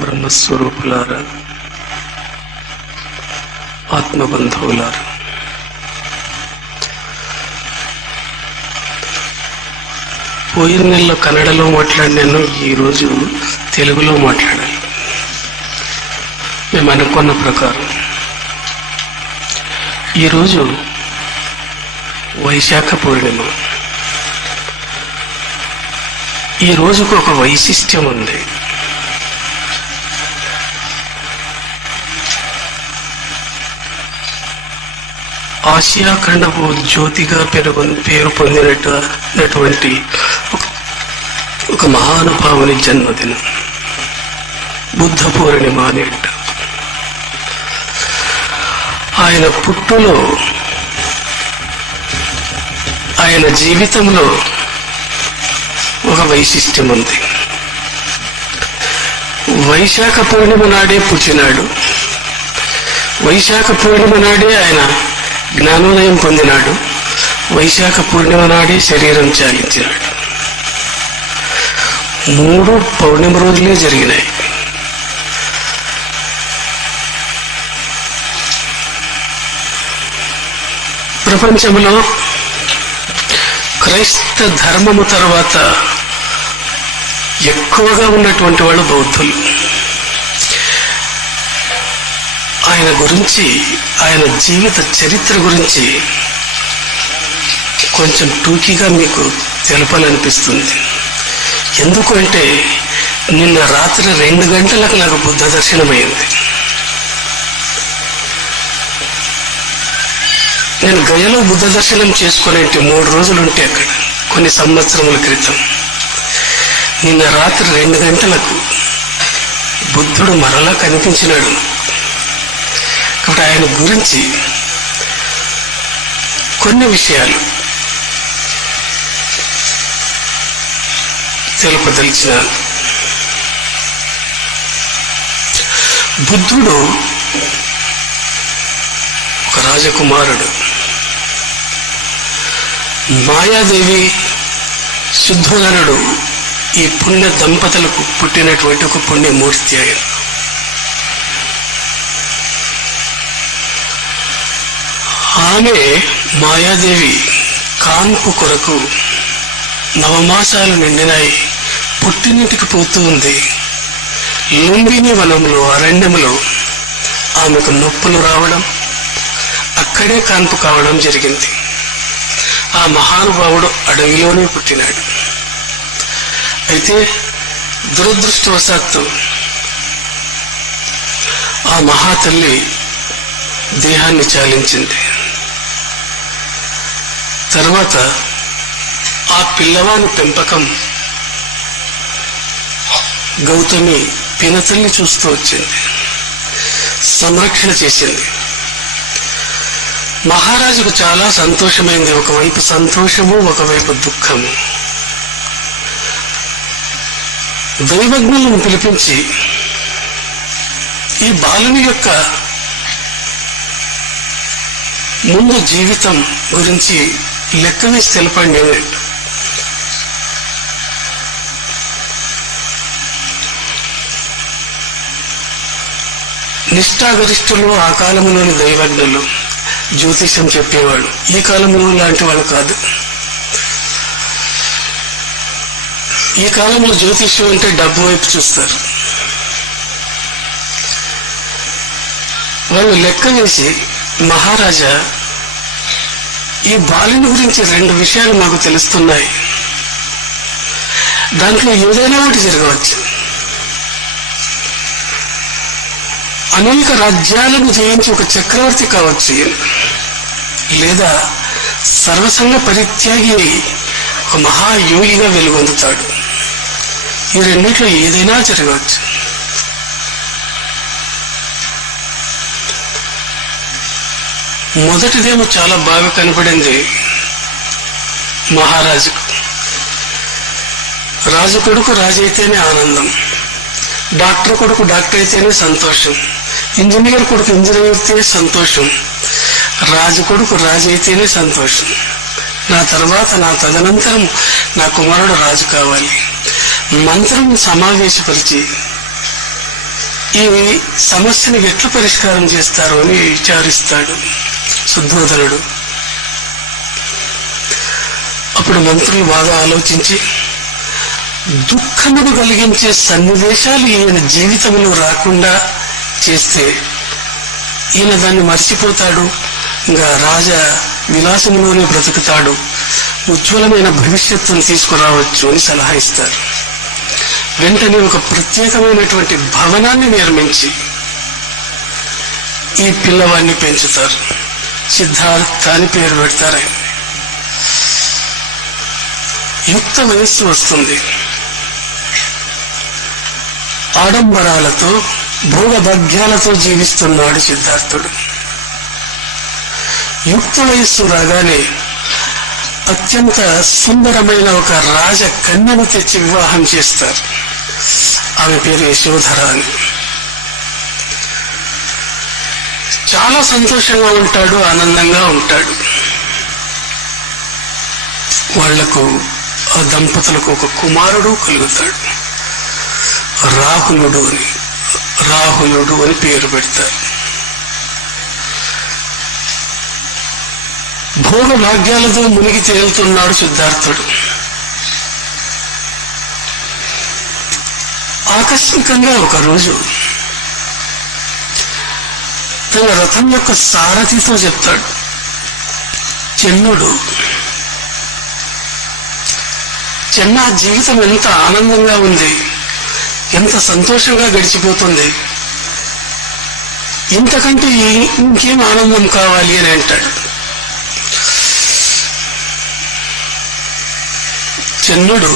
బ్రహ్మస్వరూపులారా, ఆత్మబంధువులారా, పోయిన నెలలో కన్నడలో మాట్లాడినాను, ఈరోజు తెలుగులో మాట్లాడాలి. మేము అనుకున్న ప్రకారం ఈరోజు వైశాఖ పూర్ణిమ. ఈ రోజుకు ఒక వైశిష్ట్యం ఉంది. ఆసియా ఖండపు జ్యోతిగా పేరు పొందినటువంటి ఒక మహానుభావుని జన్మదినం బుద్ధ పూర్ణిమ అని అంటారు. ఆయన పుట్టులో, ఆయన జీవితంలో ఒక వైశిష్ట్యం ఉంది. వైశాఖ పూర్ణిమ నాడే పుట్టినాడు. వైశాఖ పూర్ణిమ నాడే ఆయన జ్ఞానోదయం పొందినాడు. వైశాఖ పూర్ణిమ నాడే శరీరం చాలించినాడు. 3 పౌర్ణిమ రోజులే జరిగినాయి. ప్రపంచంలో క్రైస్త ధర్మము తర్వాత ఎక్కువగా ఉన్నటువంటి వాళ్ళు బౌద్ధులు. ఆయన గురించి, ఆయన జీవిత చరిత్ర గురించి కొంచెం టూకీగా మీకు తెలపాలనిపిస్తుంది. ఎందుకంటే నిన్న రాత్రి 2 గంటలకు నాకు బుద్ధ దర్శనమైంది. నేను గయలో బుద్ధ దర్శనం చేసుకునేంటి 3 రోజులుంటే అక్కడ కొన్ని సంవత్సరముల క్రితం. నిన్న రాత్రి 2 గంటలకు బుద్ధుడు మరలా కనిపించినాడు. కాబట్టి ఆయన గురించి కొన్ని విషయాలు తెలుపదలిచిన. బుద్ధుడు ఒక రాజకుమారుడు. మాయాదేవి, శుద్ధోదనుడు ఈ పుణ్య దంపతులకు పుట్టినటువంటి ఒక పుణ్యమూర్తి. ఆయన ఆమె మాయాదేవి కాన్పు కొరకు 9 మాసాలు నిండినాయి. పుట్టినింటికి పోతూ ఉంది. లుంబిని వనంలో, అరణ్యములో ఆమెకు నొప్పులు రావడం, అక్కడే కాన్పు కావడం జరిగింది. ఆ మహానుభావుడు అడవిలోనే పుట్టినాడు. అయితే దురదృష్టవశాత్తు ఆ మహాతల్లి దేహాన్ని చాలించింది. తర్వాత ఆ పిల్లవాని పెంపకం గౌతమి పినతల్లి చూస్తూ వచ్చింది, సంరక్షణ చేసింది. మహారాజుకు చాలా సంతోషమైంది. ఒకవైపు సంతోషము, ఒకవైపు దుఃఖము. దైవజ్ఞులను పిలిపించి ఈ బాలుని యొక్క ముందు జీవితం గురించి లెక్క వేసి తెలపండి అన్నట్టు. నిష్ఠాగరిష్ఠులు ఆ కాలంలోని దైవజ్ఞులు జ్యోతిష్యం చెప్పేవాళ్ళు. ఈ కాలంలో లాంటి వాళ్ళు కాదు. ఈ కాలంలో జ్యోతిష్యం అంటే డబ్బు వైపు చూస్తారు. వాళ్ళు లెక్క వేసి, మహారాజా, ఈ బాలుని గురించి 2 విషయాలు మాకు తెలుస్తున్నాయి. దాంట్లో ఏదైనా ఒకటి జరగవచ్చు. అనేక రాజ్యాలను జయించి ఒక చక్రవర్తి కావచ్చు, లేదా సర్వసంగ పరిత్యాగి ఒక మహాయోగిగా వెలుగొందుతాడు. ఈ 2 ఏదైనా జరగవచ్చు. మొదటిదేమో చాలా బాగా కనపడింది మహారాజుకు. రాజు కొడుకు రాజు అయితేనే ఆనందం, డాక్టర్ కొడుకు డాక్టర్ అయితేనే సంతోషం, ఇంజనీర్ కొడుకు ఇంజనీర్ అయితే సంతోషం, రాజు కొడుకు రాజు అయితేనే సంతోషం. నా తర్వాత, నా తదనంతరం నా కుమారుడు రాజు కావాలి. మంత్రం సమావేశపరిచి ఈ సమస్యను ఎట్లా పరిష్కారం చేస్తారు అని విచారిస్తాడు శుద్ధోదనుడు. అప్పుడు మంత్రులు బాగా ఆలోచించి దుఃఖమును కలిగించే సన్నివేశాలు ఈయన జీవితంలో రాకుండా చేస్తే ఈయన దాన్ని మర్చిపోతాడు, ఇంకా రాజ విలాసంలోనే బ్రతుకుతాడు, ఉజ్వలమైన భవిష్యత్తును తీసుకురావచ్చు అని సలహా ఇస్తారు. వెంటనే ఒక ప్రత్యేకమైనటువంటి భవనాన్ని నిర్మించి ఈ పిల్లవాడిని పెంచుతారు. సిద్ధార్థ అని పేరు పెడతారు. యుక్త వయస్సు వస్తుంది. ఆడంబరాలతో భోగభాగ్యాలతో జీవిస్తున్నాడు సిద్ధార్థుడు. యుక్త వయస్సు రాగానే అత్యంత సుందరమైన ఒక రాజ కన్యను తెచ్చి వివాహం చేస్తారు. ఆమె పేరు యశోధర అని. చాలా సంతోషంగా ఉంటాడు, ఆనందంగా ఉంటాడు. వాళ్లకు ఆ దంపతులకు ఒక కుమారుడు కలుగుతాడు. రాహులుడు అని పేరు పెడతారు. భోగ భాగ్యాలతో మునిగి తేలుతున్నాడు సిద్ధార్థుడు. ఆకస్మికంగా ఒకరోజు తన రథం యొక్క సారథితో చెప్తాడు, చెన్న జీవితం ఎంత ఆనందంగా ఉంది, ఎంత సంతోషంగా గడిచిపోతుంది, ఇంతకంటే ఇంకేం ఆనందం కావాలి అని అంటాడు. చెన్నుడు,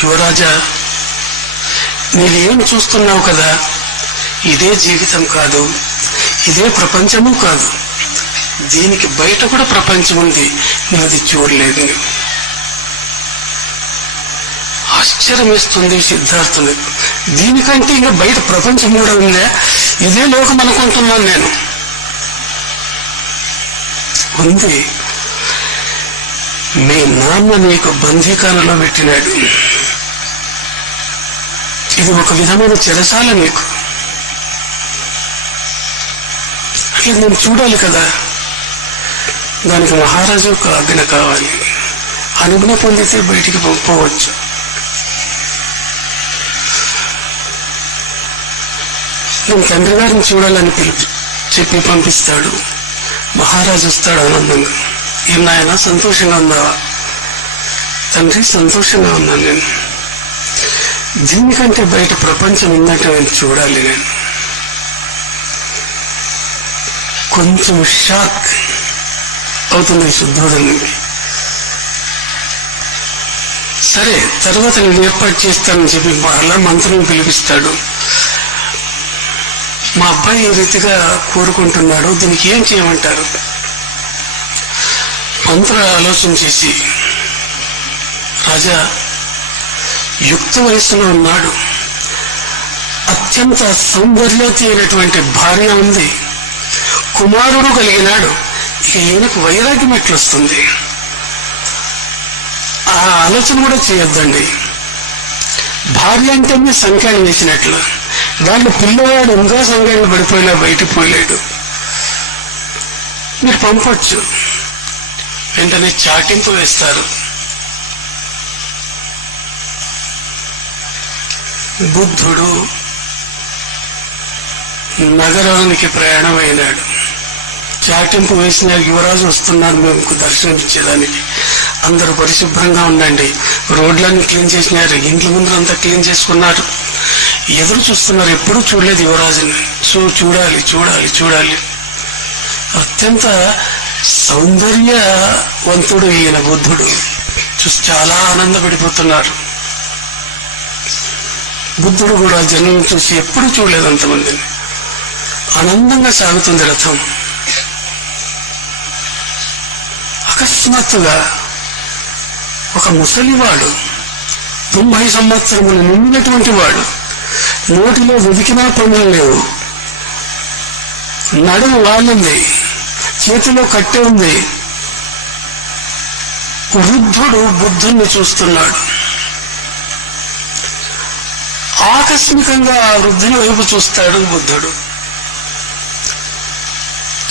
యువరాజా, నీవేం చూస్తున్నావు కదా, ఇదే జీవితం కాదు, ఇదే ప్రపంచము కాదు, దీనికి బయట కూడా ప్రపంచం ఉంది, నువ్వు అది చూడలేదు. ఆశ్చర్యం ఇస్తుంది సిద్ధార్థుడు. దీనికంటే ఇంకా బయట ప్రపంచం కూడా ఉందా, ఇదే లోకం అనుకుంటున్నాను నేను. ఉంది. మీ నాన్న నీకు బందీఖానలో పెట్టినాడు, ఇది ఒక విధమైన చెరసాల నీకు. అట్లా నేను చూడాలి కదా, దానికి మహారాజు ఒక ఆజ్ఞ కావాలి, అనుజ్ఞ పొందితే బయటికి పోవచ్చు. నేను తండ్రి గారిని చూడాలని చెప్పి పంపిస్తాడు. మహారాజు వస్తాడు ఆనందంగా. ఏం నాయన, సంతోషంగా ఉన్నావా? తండ్రి, సంతోషంగా ఉన్నాను నేను, దీనికంటే బయట ప్రపంచం ఉందంటే నేను చూడాలి. నేను కొంచెం షాక్ అవుతుంది శుద్ధోదనుడికి. సరే, తర్వాత నేను ఏర్పాటు చేస్తానని చెప్పి మళ్ళా మంత్రులను పిలిపిస్తాడు. మా అబ్బాయి ఈ రీతిగా కోరుకుంటున్నాడు, దీనికి ఏం చేయమంటారు? మంత్రులు ఆలోచన చేసి, రాజా, యుక్త వయస్సులో ఉన్నాడు, అత్యంత సౌందర్యవతి అయినటువంటి భార్య ఉంది, కుమారుడు కలిగినాడు, ఇక ఈయనకు వైరాగ్యం ఎట్లొస్తుంది? ఆ ఆలోచన కూడా చేయొద్దండి. భార్య అంటే మీరు సంఖ్యాన్ని వేసినట్లు, దాంట్లో పిల్లవాడు ఇంకా సంఖ్యాన్ని పడిపోయినా బయటకు పోలేడు, మీరు పంపొచ్చు. వెంటనే చాటింపు వేస్తారు. బుద్ధుడు నగరానికి ప్రయాణం అయినాడు. చాటింపు వేసిన యువరాజు వస్తున్నారు మేము దర్శనం ఇచ్చేదానికి, అందరూ పరిశుభ్రంగా ఉండండి, రోడ్లన్నీ క్లీన్ చేసినారు, ఇంట్ల ముందు అంతా క్లీన్ చేసుకున్నారు, ఎదురు చూస్తున్నారు. ఎప్పుడూ చూడలేదు యువరాజుని. చూడాలి చూడాలి చూడాలి. అత్యంత సౌందర్యవంతుడు ఈయన బుద్ధుడు. చూసి చాలా ఆనందపడిపోతున్నారు. బుద్ధుడు కూడా జనం చూసి ఎప్పుడు చూడలేదు అంతమందిని. ఆనందంగా సాగుతుంది రథం. అకస్మాత్తుగా ఒక ముసలివాడు, 90 సంవత్సరములు నిండినటువంటి వాడు, నోటిలో వెదికినా పనులు లేవు, నడుము వాలింది, చేతిలో కట్టె ఉంది, వృద్ధుడు బుద్ధుణ్ణి చూస్తున్నాడు. ఆకస్మికంగా ఆ వృద్ధుని వైపు చూస్తాడు బుద్ధుడు.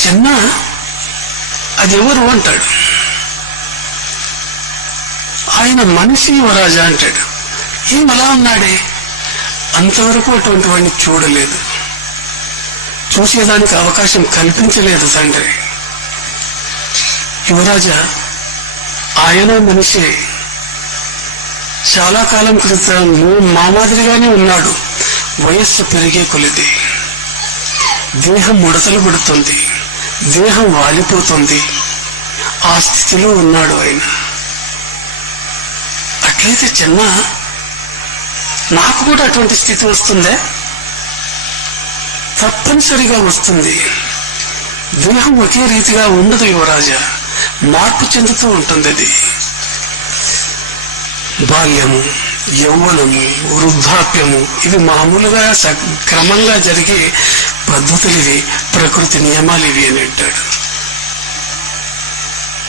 చిన్న అదెవరు అంటాడు. ఆయన మనిషి యువరాజా అంటాడు. ఏమలా ఉన్నాడే, అంతవరకు అటువంటి వాడిని చూడలేదు, చూసేదానికి అవకాశం కల్పించలేదు తండ్రి. యువరాజా, ఆయన మనిషే, చాలా కాలం క్రితం మా మాదిరిగానే ఉన్నాడు. వయస్సు పెరిగే కొలిది దేహం ముడతలు పడుతుంది, దేహం వాలిపోతుంది. ఆ స్థితిలో ఉన్నాడు ఆయన. అట్లయితే చిన్న నాకు కూడా అటువంటి స్థితి వస్తుందే? తప్పనిసరిగా వస్తుంది. దేహం ఒకే రీతిగా ఉండదు యువరాజా, మార్పు చెందుతూ ఉంటుంది. అది బాల్యము, యౌవనము, వృద్ధాప్యము ఇవి మామూలుగా క్రమంగా జరిగే పద్ధతులు, ఇవి ప్రకృతి నియమాలు ఇవి అని అంటాడు.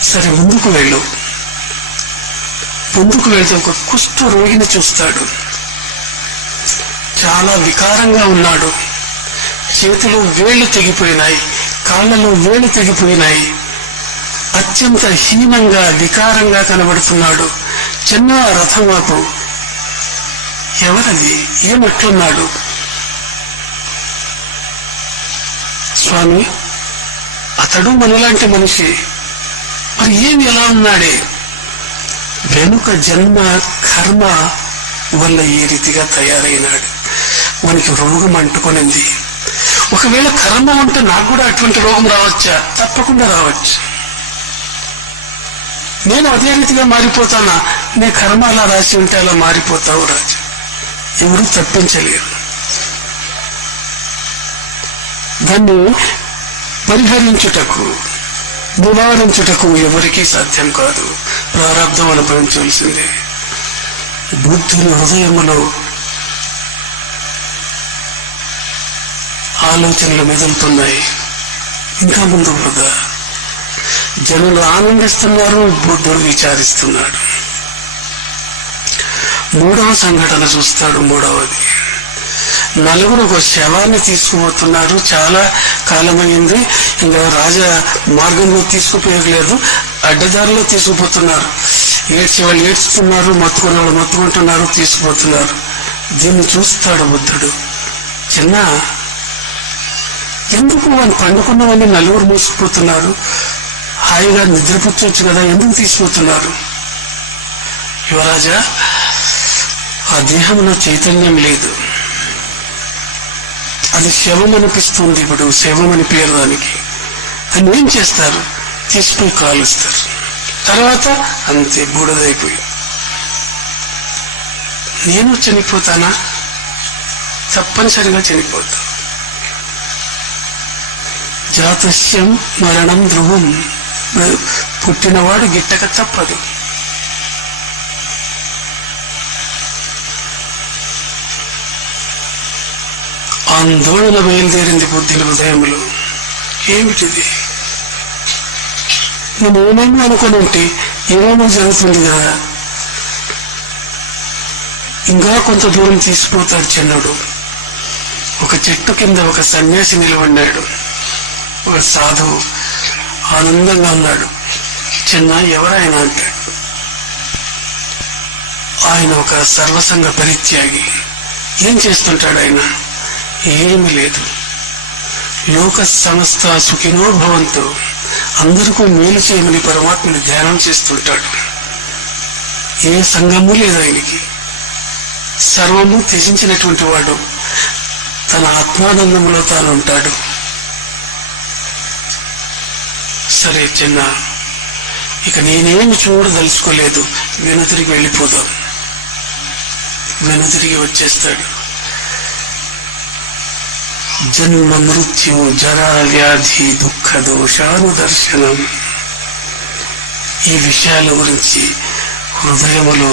సరే, ముందుకు వెళ్తే ఒక కుష్ఠ రోగిని చూస్తాడు. చాలా వికారంగా ఉన్నాడు. చేతిలో వేళ్లు తెగిపోయినాయి, కాళ్లలో వేళ్లు తెగిపోయినాయి. అత్యంత హీనంగా వికారంగా కనబడుతున్నాడు. చిన్న రథమాపు. ఎవరది, ఏమట్లున్నాడు? స్వామి, అతడు మనలాంటి మనిషి, మరి ఏమి ఎలా ఉన్నాడే? వెనుక జన్మ కర్మ వల్ల ఈ రీతిగా తయారైనాడు. మనకి రోగం అంటుకొనింది. ఒకవేళ కర్మ ఉంటే నాకు కూడా అటువంటి రోగం రావచ్చా? తప్పకుండా రావచ్చు. నేను అదే రీతిగా మారిపోతానా? నీ కర్మ అలా రాసి ఉంటే అలా మారిపోతావు రాజు, ఎవరు తప్పించలేరు. దాన్ని పరిహరించుటకు, నివారించుటకు ఎవరికీ సాధ్యం కాదు. ప్రారంధం అనుభవించవలసిందే. బుద్ధుని హృదయములో ఆలోచనలు మెదులుతున్నాయి. ఇంకా ముందు వృధా. జనులు ఆనందిస్తున్నారు, బుద్ధుడు విచారిస్తున్నాడు. మూడవ సంఘటన చూస్తాడు. మూడవది, నలుగురు ఒక శవాన్ని తీసుకుపోతున్నారు. చాలా కాలమైంది, ఇంకా రాజా మార్గంలో తీసుకుపోయలేదు, అడ్డదారిలో తీసుకుపోతున్నారు. వాళ్ళు ఏడ్చుతున్నారు, మొత్తుకునే వాళ్ళు మొత్తుకుంటున్నారు, తీసుకుపోతున్నారు. దీన్ని చూస్తాడు బుద్ధుడు. చిన్న, ఎందుకు వాళ్ళు పండుకున్నవన్నీ నలుగురు మూసుకుపోతున్నారు? హాయిగా నిద్రపుచ్చవచ్చు కదా, ఎందుకు తీసుకుపోతున్నారు? యువరాజా, ఆ దేహంలో చైతన్యం లేదు, అది శవం అనిపిస్తుంది. ఇప్పుడు శవం అని పేరు దానికి. అని ఏం చేస్తారు? తీసుకుపోయి కాలుస్తారు. తర్వాత అంతే, బూడదైపోయి. నేను చనిపోతానా? తప్పనిసరిగా చనిపోతా. జాతస్యం మరణం ధ్రువం, పుట్టినవాడు గిట్టక తప్పదు. ఆందోళన బయలుదేరింది బుద్ధిని హృదయంలో. ఏమిటిది? నేను ఏమేమో అనుకుని ఉంటే ఏమేమో జరుగుతుంది కదా. ఇంకా కొంత దూరం తీసుకుపోతాడు చిన్నుడు. ఒక చెట్టు కింద ఒక సన్యాసి నిలబడ్డాడు. ఒక సాధువు ఆనందంగా ఉన్నాడు. చిన్న, ఎవరాయన అంటాడు. ఆయన ఒక సర్వసంగ పరిత్యాగి. ఏం చేస్తుంటాడు ఆయన? ఏమీ లేదు. లోక సమస్త సుఖినో భవంతు, అందరికీ మేలు చేయమని పరమాత్మని ధ్యానం చేస్తుంటాడు. ఏ సంఘము లేదు ఆయనకి. సర్వము త్యజించినటువంటి వాడు తన ఆత్మానందంలో తాను ఉంటాడు. సరే చిన్న, ఇక నేనేమి చూడదలుచుకోలేదు, వెనుతిరిగి వెళ్ళిపోదాం. వెనుతిరిగి వచ్చేస్తాడు. జన్మ మృత్యు జరా వ్యాధి దుఃఖ దోషానుదర్శనం, ఈ విషయాల గురించి హృదయములో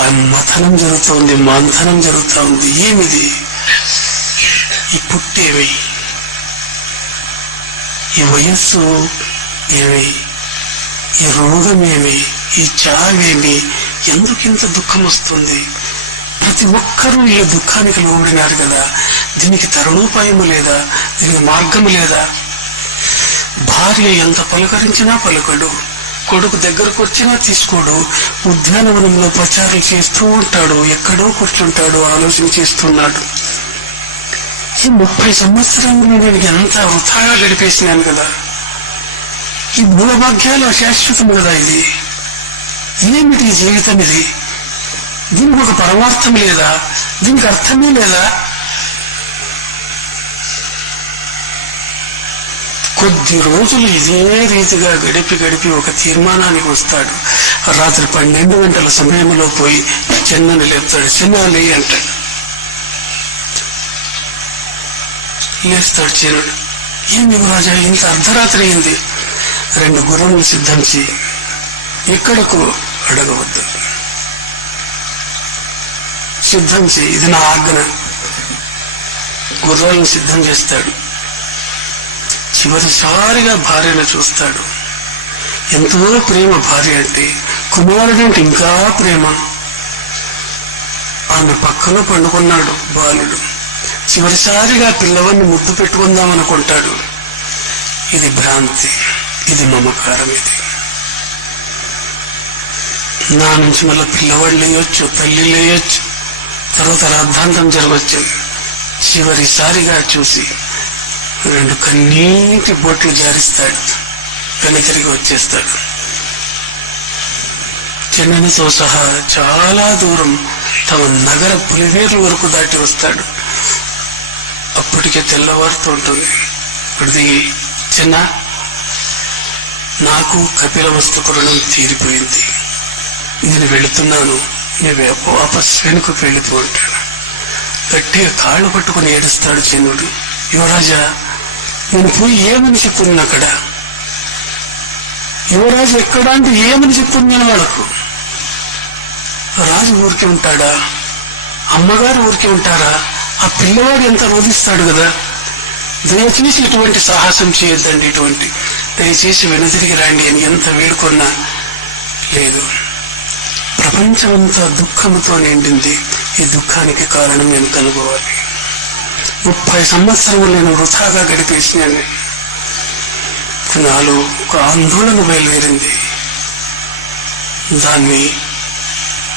ఆ మథనం జరుగుతోంది, మంథనం జరుగుతూ ఉంది. ఏమిది? ఈ పుట్టేమి, ఈ వయస్సు ఏమి, ఈ రోగమేమి, ఈ చావేమి, ఎందుకింత దుఃఖం వస్తుంది? ప్రతి ఒక్కరూ ఈ దుఃఖానికి లోబడినారు కదా, దీనికి తరుణోపాయము లేదా, దీనికి మార్గము లేదా? భార్య ఎంత పలకరించినా పలకడు, కొడుకు దగ్గరకు వచ్చినా తీసుకోడు, ఉద్యానవనంలో ప్రచారం చేస్తూ ఉంటాడు, ఎక్కడో కూర్చుంటాడు, ఆలోచన చేస్తున్నాడు. ఈ 30 సంవత్సరాలు నేను ఎంత వృథాగా గడిపేసినాను కదా, ఈ భూభాగ్యాలు అశాశ్వతము కదా, ఇది ఏమిటి జీవితం? ఇది దీనికి ఒక పరమార్థం లేదా? దీనికి అర్థమే లేదా? కొద్ది రోజులు ఇదే రీతిగా గడిపి ఒక తీర్మానానికి వస్తాడు. రాత్రి 12 గంటల సమయంలో పోయి చెన్నని లేపుతాడు. చెన్నాలి అంటాడు. లేస్తాడు చెన్నుడు. ఏమి రాజా, ఇంత అర్ధరాత్రి అయింది, 2 గుర్రములు సిద్ధం చేయి, ఎక్కడకు అడగవద్దు, సిద్ధం చేయి, ఇది నా ఆజ్ఞ. గుర్రాలను సిద్ధం చేస్తాడు. చివరిసారిగా భార్యను చూస్తాడు. ఎంతో ప్రేమ భార్య అంటే, కుమారుడంటే ఇంకా ప్రేమ. ఆమె పక్కన పండుకున్నాడు బాలుడు. చివరిసారిగా పిల్లవాడిని ముద్దు పెట్టుకుందామనుకుంటాడు. ఇది భ్రాంతి, ఇది మమకారం. ఇది నా నుంచి మళ్ళీ పిల్లవాడు లేయొచ్చు, తల్లి లేయొచ్చు, తర్వాత రాద్ధాంతం జరగచ్చు. చివరిసారిగా చూసి 2 కన్నీటి బొట్లు జారిస్తాడు, వెనతిరిగి వచ్చేస్తాడు. చెన్ననితో సహా చాలా దూరం తమ నగర పులివేర్ల వరకు దాటి వస్తాడు. అప్పటికే తెల్లవారుతూ ఉంటుంది. ఇప్పుడు దిగి, చిన్న, నాకు కపిల వస్తు రుణం తీరిపోయింది, నేను వెళుతున్నాను, నేను వాపస్ వెనుకకు వెళ్ళిపో అంటాడు. గట్టిగా కాళ్ళు పట్టుకుని ఏడుస్తాడు చంద్రుడు. యువరాజా, నేను పోయి ఏమని చెప్పుంది అక్కడ? యువరాజు ఎక్కడ అంటే ఏమని చెప్పుంది అని వాళ్ళకు. రాజు ఊరికే ఉంటాడా? అమ్మగారు ఊరికే ఉంటారా? ఆ పిల్లవాడు ఎంత రోధిస్తాడు కదా. దయచేసి ఇటువంటి సాహసం చేయొద్దండి, దయచేసి వెనుదిరిగి రండి అని ఎంత వేడుకున్నా లేదు. ప్రపంచమంతా దుఃఖంతో నిండింది. ఈ దుఃఖానికి కారణం నేను కనుగోవాలి. 30 సంవత్సరములు నేను వృథాగా గడిపేసినాను. నాలో ఒక ఆందోళన బయలుదేరింది. దాన్ని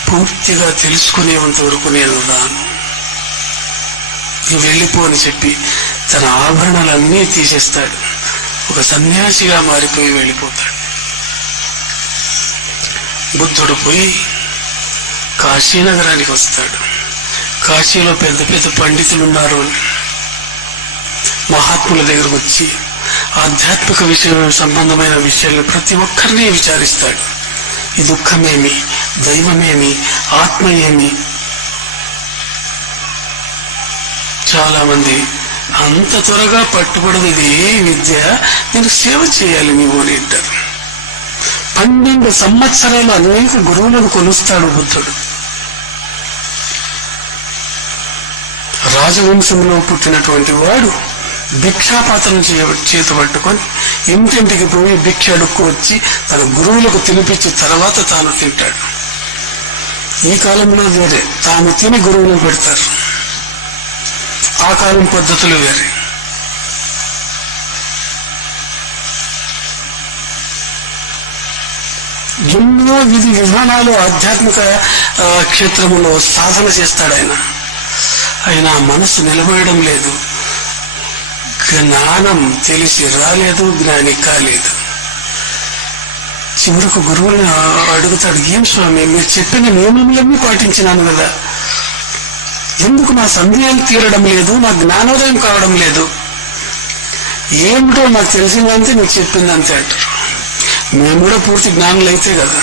పూర్తిగా తెలుసుకునేంత వరకు నేను రాను, వెళ్ళిపో అని చెప్పి తన ఆభరణాలన్నీ తీసేస్తాడు. ఒక సన్యాసిగా మారిపోయి వెళ్ళిపోతాడు. బుద్ధుడు పోయి కాశీనగరానికి వస్తాడు. కాశీలో పెద్ద పెద్ద పండితులు ఉన్నారు. మహాత్ముల దగ్గరకు వచ్చి ఆధ్యాత్మిక విషయం సంబంధమైన విషయాలను ప్రతి ఒక్కరిని విచారిస్తాడు. ఈ దుఃఖమేమి, దైవమేమి, ఆత్మ ఏమి? చాలా మంది అంత త్వరగా పట్టుబడదు, ఇది ఏ విద్య, నేను సేవ చేయాలి నీవు అని అంటారు. 12 సంవత్సరాలు అనేక గురువులను కొలుస్తాడు బుద్ధుడు. రాజవంశంలో పుట్టినటువంటి వాడు భిక్షాపాత్రను చేతి పట్టుకొని ఇంటింటికి పోయి భిక్ష అడుక్కు వచ్చి తన గురువులకు తినిపించి తర్వాత తాను తింటాడు. ఈ కాలంలో వేరే, తాను తిని గురువులకు పెడతారు. ఆ కాలం పద్ధతులు వేరే. ఎన్నో విధి విధానాలు ఆధ్యాత్మిక క్షేత్రంలో సాధన చేస్తాడు ఆయన మనసు నిలబడడం లేదు. జ్ఞానం తెలిసి రాలేదు, జ్ఞాని కాలేదు. చివరకు గురువుని అడుగుతాడు, ఏం స్వామి, మీరు చెప్పిన నియమములన్నీ పాటించినాను కదా, ఎందుకు నా సందేహాలు తీరడం లేదు, నా జ్ఞానోదయం కావడం లేదు? ఏమిటో నాకు తెలిసిందంతే, నీకు చెప్పిందంతే అంటారు. మేము కూడా పూర్తి జ్ఞానులు అయితే కదా,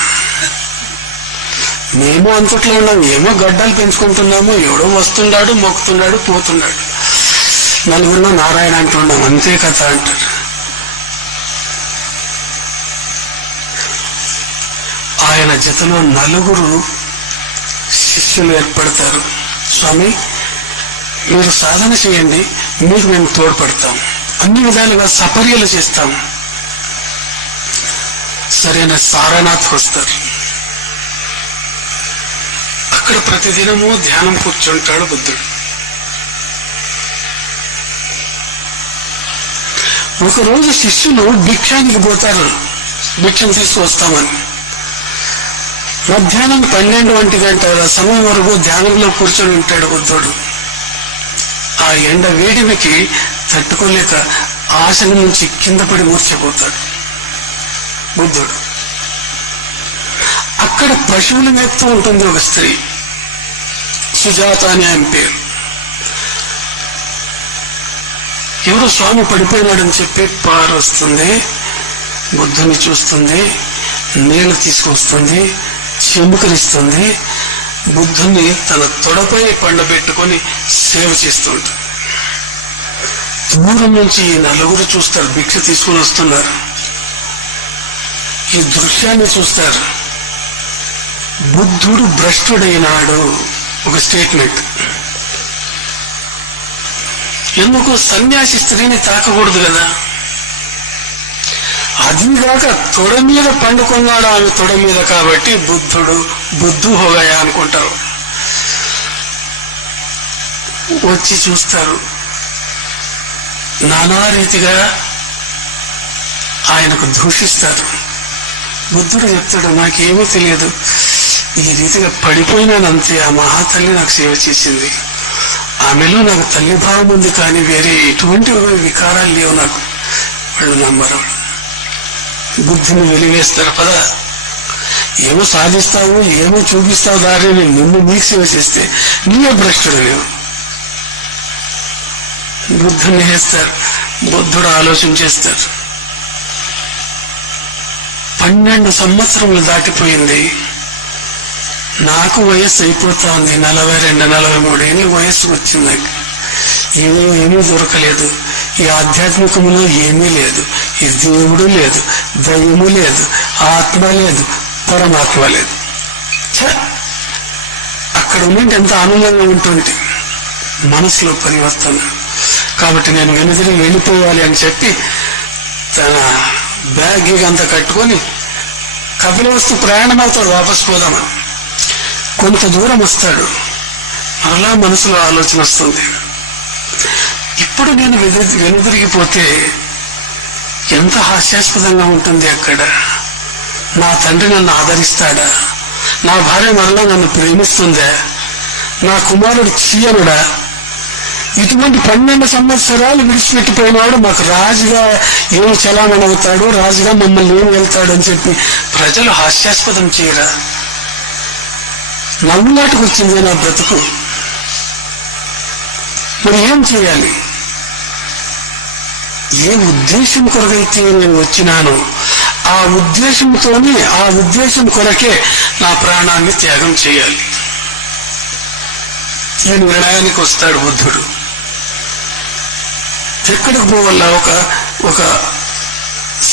మేము అంతట్లో ఉన్నాం, ఏమో గడ్డలు పెంచుకుంటున్నాము, ఎవడో వస్తున్నాడు, మొక్కుతున్నాడు, పోతున్నాడు, నలుగురిలో నారాయణ అంటున్నాం, అంతే కదా అంటారు. ఆయన జతలో 4 శిష్యులు ఏర్పడతారు. స్వామి, మీరు సాధన చేయండి, మీకు మేము తోడ్పడతాం, అన్ని విధాలుగా సపర్యలు చేస్తాం. సరైన సారనాథ్ వస్తారు. అక్కడ ప్రతిదినము ధ్యానం కూర్చుంటాడు బుద్ధుడు. ఒకరోజు శిష్యులు భిక్షానికి పోతారు, భిక్షం తీసుకువస్తామని. మధ్యాహ్నం 12 గంటల సమయం వరకు ధ్యానంలో కూర్చొని ఉంటాడు బుద్ధుడు. ఆ ఎండ వేడిమికి తట్టుకోలేక ఆసనం నుంచి కింద పడి మూర్ఛపోతాడు బుద్ధుడు. అక్కడ పశువులు మేపుతూ ఉంటుంది ఒక స్త్రీ, సుజాత అని ఆయన పేరు. ఎవరో స్వామి పడిపోయినాడని చెప్పి పారు వస్తుంది, బుద్ధుని చూస్తుంది, నీళ్లు తీసుకొస్తుంది, చెముకరిస్తుంది, బుద్ధుని తన తొడపై పండబెట్టుకొని సేవ చేస్తుంటాడు. దూరం నుంచి ఈ నలుగురు చూస్తారు, భిక్ష తీసుకుని వస్తున్నారు. ఈ దృశ్యాన్ని చూస్తారు. బుద్ధుడు భ్రష్టుడైనాడు ఒక స్టేట్మెంట్. ఎందుకు? సన్యాసి స్త్రీని తాకకూడదు కదా. అదిగాక తొడ మీద పండుకున్నాడు ఆమె తొడ మీద, కాబట్టి బుద్ధు హోగాయా అనుకుంటారు. వచ్చి చూస్తారు, నానా రీతిగా ఆయనకు దూషిస్తారు. బుద్ధుడు చెప్తాడు, నాకేమీ తెలియదు, ఈ రీతిగా పడిపోయినానంతే, ఆ మహాతల్లి నాకు సేవ చేసింది, ఆమెలో నాకు తల్లి భావం ఉంది, కానీ వేరే ఎటువంటి వికారాలు లేవు నాకు. వాళ్ళు నమ్మరు. బుద్ధిని వెలివేస్తారు. పద, ఏమో సాధిస్తావు, ఏమో చూపిస్తావు దారిని, నిన్ను నీకు సేవ చేస్తే నీవే భ్రష్టుడు. లేవు బుద్ధుని వేస్తారు. బుద్ధుడు ఆలోచన చేస్తారు. 12 సంవత్సరములు దాటిపోయింది, నాకు వయస్సు అయిపోతా ఉంది, 42, 43 ఏళ్ళు వయస్సు వచ్చింది. ఏమీ దొరకలేదు. ఈ ఆధ్యాత్మికములో ఏమీ లేదు, ఈ దేవుడు లేదు, దైవము లేదు, ఆత్మ లేదు, పరమాత్మ లేదు. అక్కడ ఉన్నట్టు ఎంత ఆనందంగా ఉంటుంది, మనసులో పరివర్తన. కాబట్టి నేను వెనుదిరిగి వెళ్ళిపోవాలి అని చెప్పి తన బ్యాగ్ అంతా కట్టుకొని కపిలవస్తు ప్రయాణం అవుతాడు, వాపసు పోదామని. కొంత దూరం వస్తాడు, అలా మనసులో ఆలోచన వస్తుంది, ఇప్పుడు నేను వెనుదిరిగిపోతే ఎంత హాస్యాస్పదంగా ఉంటుంది. అక్కడ నా తండ్రి నన్ను ఆదరిస్తాడా? నా భార్య మరలా నన్ను ప్రేమిస్తుందా? నా కుమారుడు చీయనుడా? ఇటువంటి 12 సంవత్సరాలు విడిచిపెట్టిపోయినాడు, మాకు రాజుగా ఏమి చలామణి అవుతాడు, రాజుగా మమ్మల్ని ఏమి వెళ్తాడు అని చెప్పి ప్రజలు హాస్యాస్పదం చేయరా? నవ్వులాటకు వచ్చింది నా బ్రతుకు. మరి ఏం చేయాలి? ఏ ఉద్దేశం కొరకైతే నేను వచ్చినానో ఆ ఉద్దేశంతోనే, ఆ ఉద్దేశం కొరకే నా ప్రాణాన్ని త్యాగం చేయాలి. ఈ నిర్ణయానికి వస్తాడు బుద్ధుడు. ఎక్కడికి పోవల్ల ఒక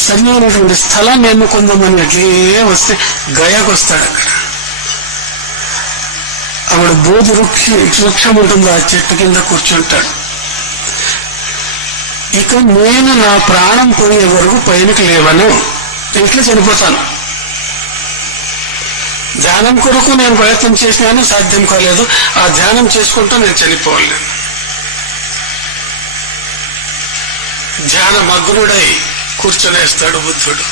సరైనటువంటి స్థలాన్ని ఎన్నుకుందామని అట్లే వస్తే గయాకు వస్తాడు. అక్కడ బోధి వృక్షం ఉంటుంది, ఆ చెట్టు కింద కూర్చుంటాడు. ఇక నేను నా ప్రాణం పోయే వరకు పైనకి లేవను, ఇంట్లో చనిపోతాను. ధ్యానం కొరకు నేను ప్రయత్నం చేసినాను, సాధ్యం కాలేదు. ఆ ధ్యానం చేసుకుంటూ నేను చనిపోవాలి. ధ్యాన మగ్నుడై కూర్చొనేస్తాడు బుద్ధుడు.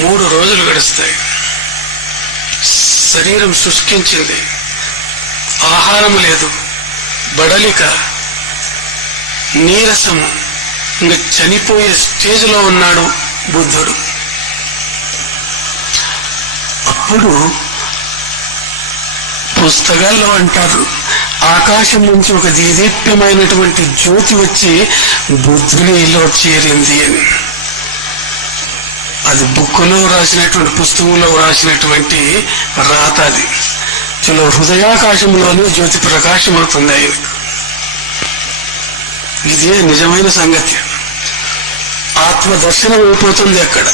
3 రోజులు గడుస్తాయి. శరీరం శుష్కించింది, ఆహారం లేదు, బడలిక, నీరసము, ఇంకా చనిపోయే స్టేజ్లో ఉన్నాడు బుద్ధుడు. అప్పుడు పుస్తకాల్లో అంటారు, ఆకాశం నుంచి ఒక దీదీప్యమైనటువంటి జ్యోతి వచ్చి బుద్ధునిలో చేరింది అని. అది బుక్కులో రాసినటువంటి, పుస్తకంలో రాసినటువంటి రాత. అది చలో హృదయాకాశంలోనే జ్యోతి ప్రకాశం అవుతుంది ఆయనకు. ఇదే నిజమైన సంగతి. ఆత్మ దర్శనం అయిపోతుంది అక్కడ.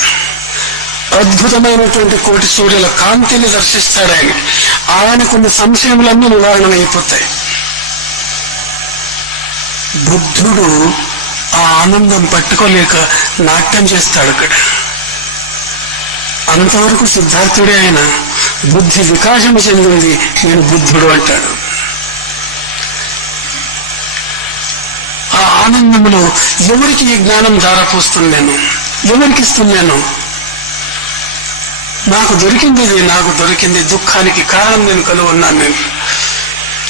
అద్భుతమైనటువంటి కోటి సూర్యుల కాంతిని దర్శిస్తాడు ఆయన. ఆయనకున్న సంశయములన్నీ నివారణ అయిపోతాయి. బుద్ధుడు ఆ ఆనందం పట్టుకోలేక నాట్యం చేస్తాడు అక్కడ. అంతవరకు సిద్ధార్థుడే ఆయన. బుద్ధి వికాసం చెందింది, నేను బుద్ధుడు అంటాడు. ఆ ఆనందంలో ఎవరికి ఈ జ్ఞానం ధారపోస్తున్నాను, ఎవరికి ఇస్తున్నాను? నాకు దొరికింది ఇది, నాకు దొరికింది, దుఃఖానికి కారణం నేను కనుగొన్నాను నేను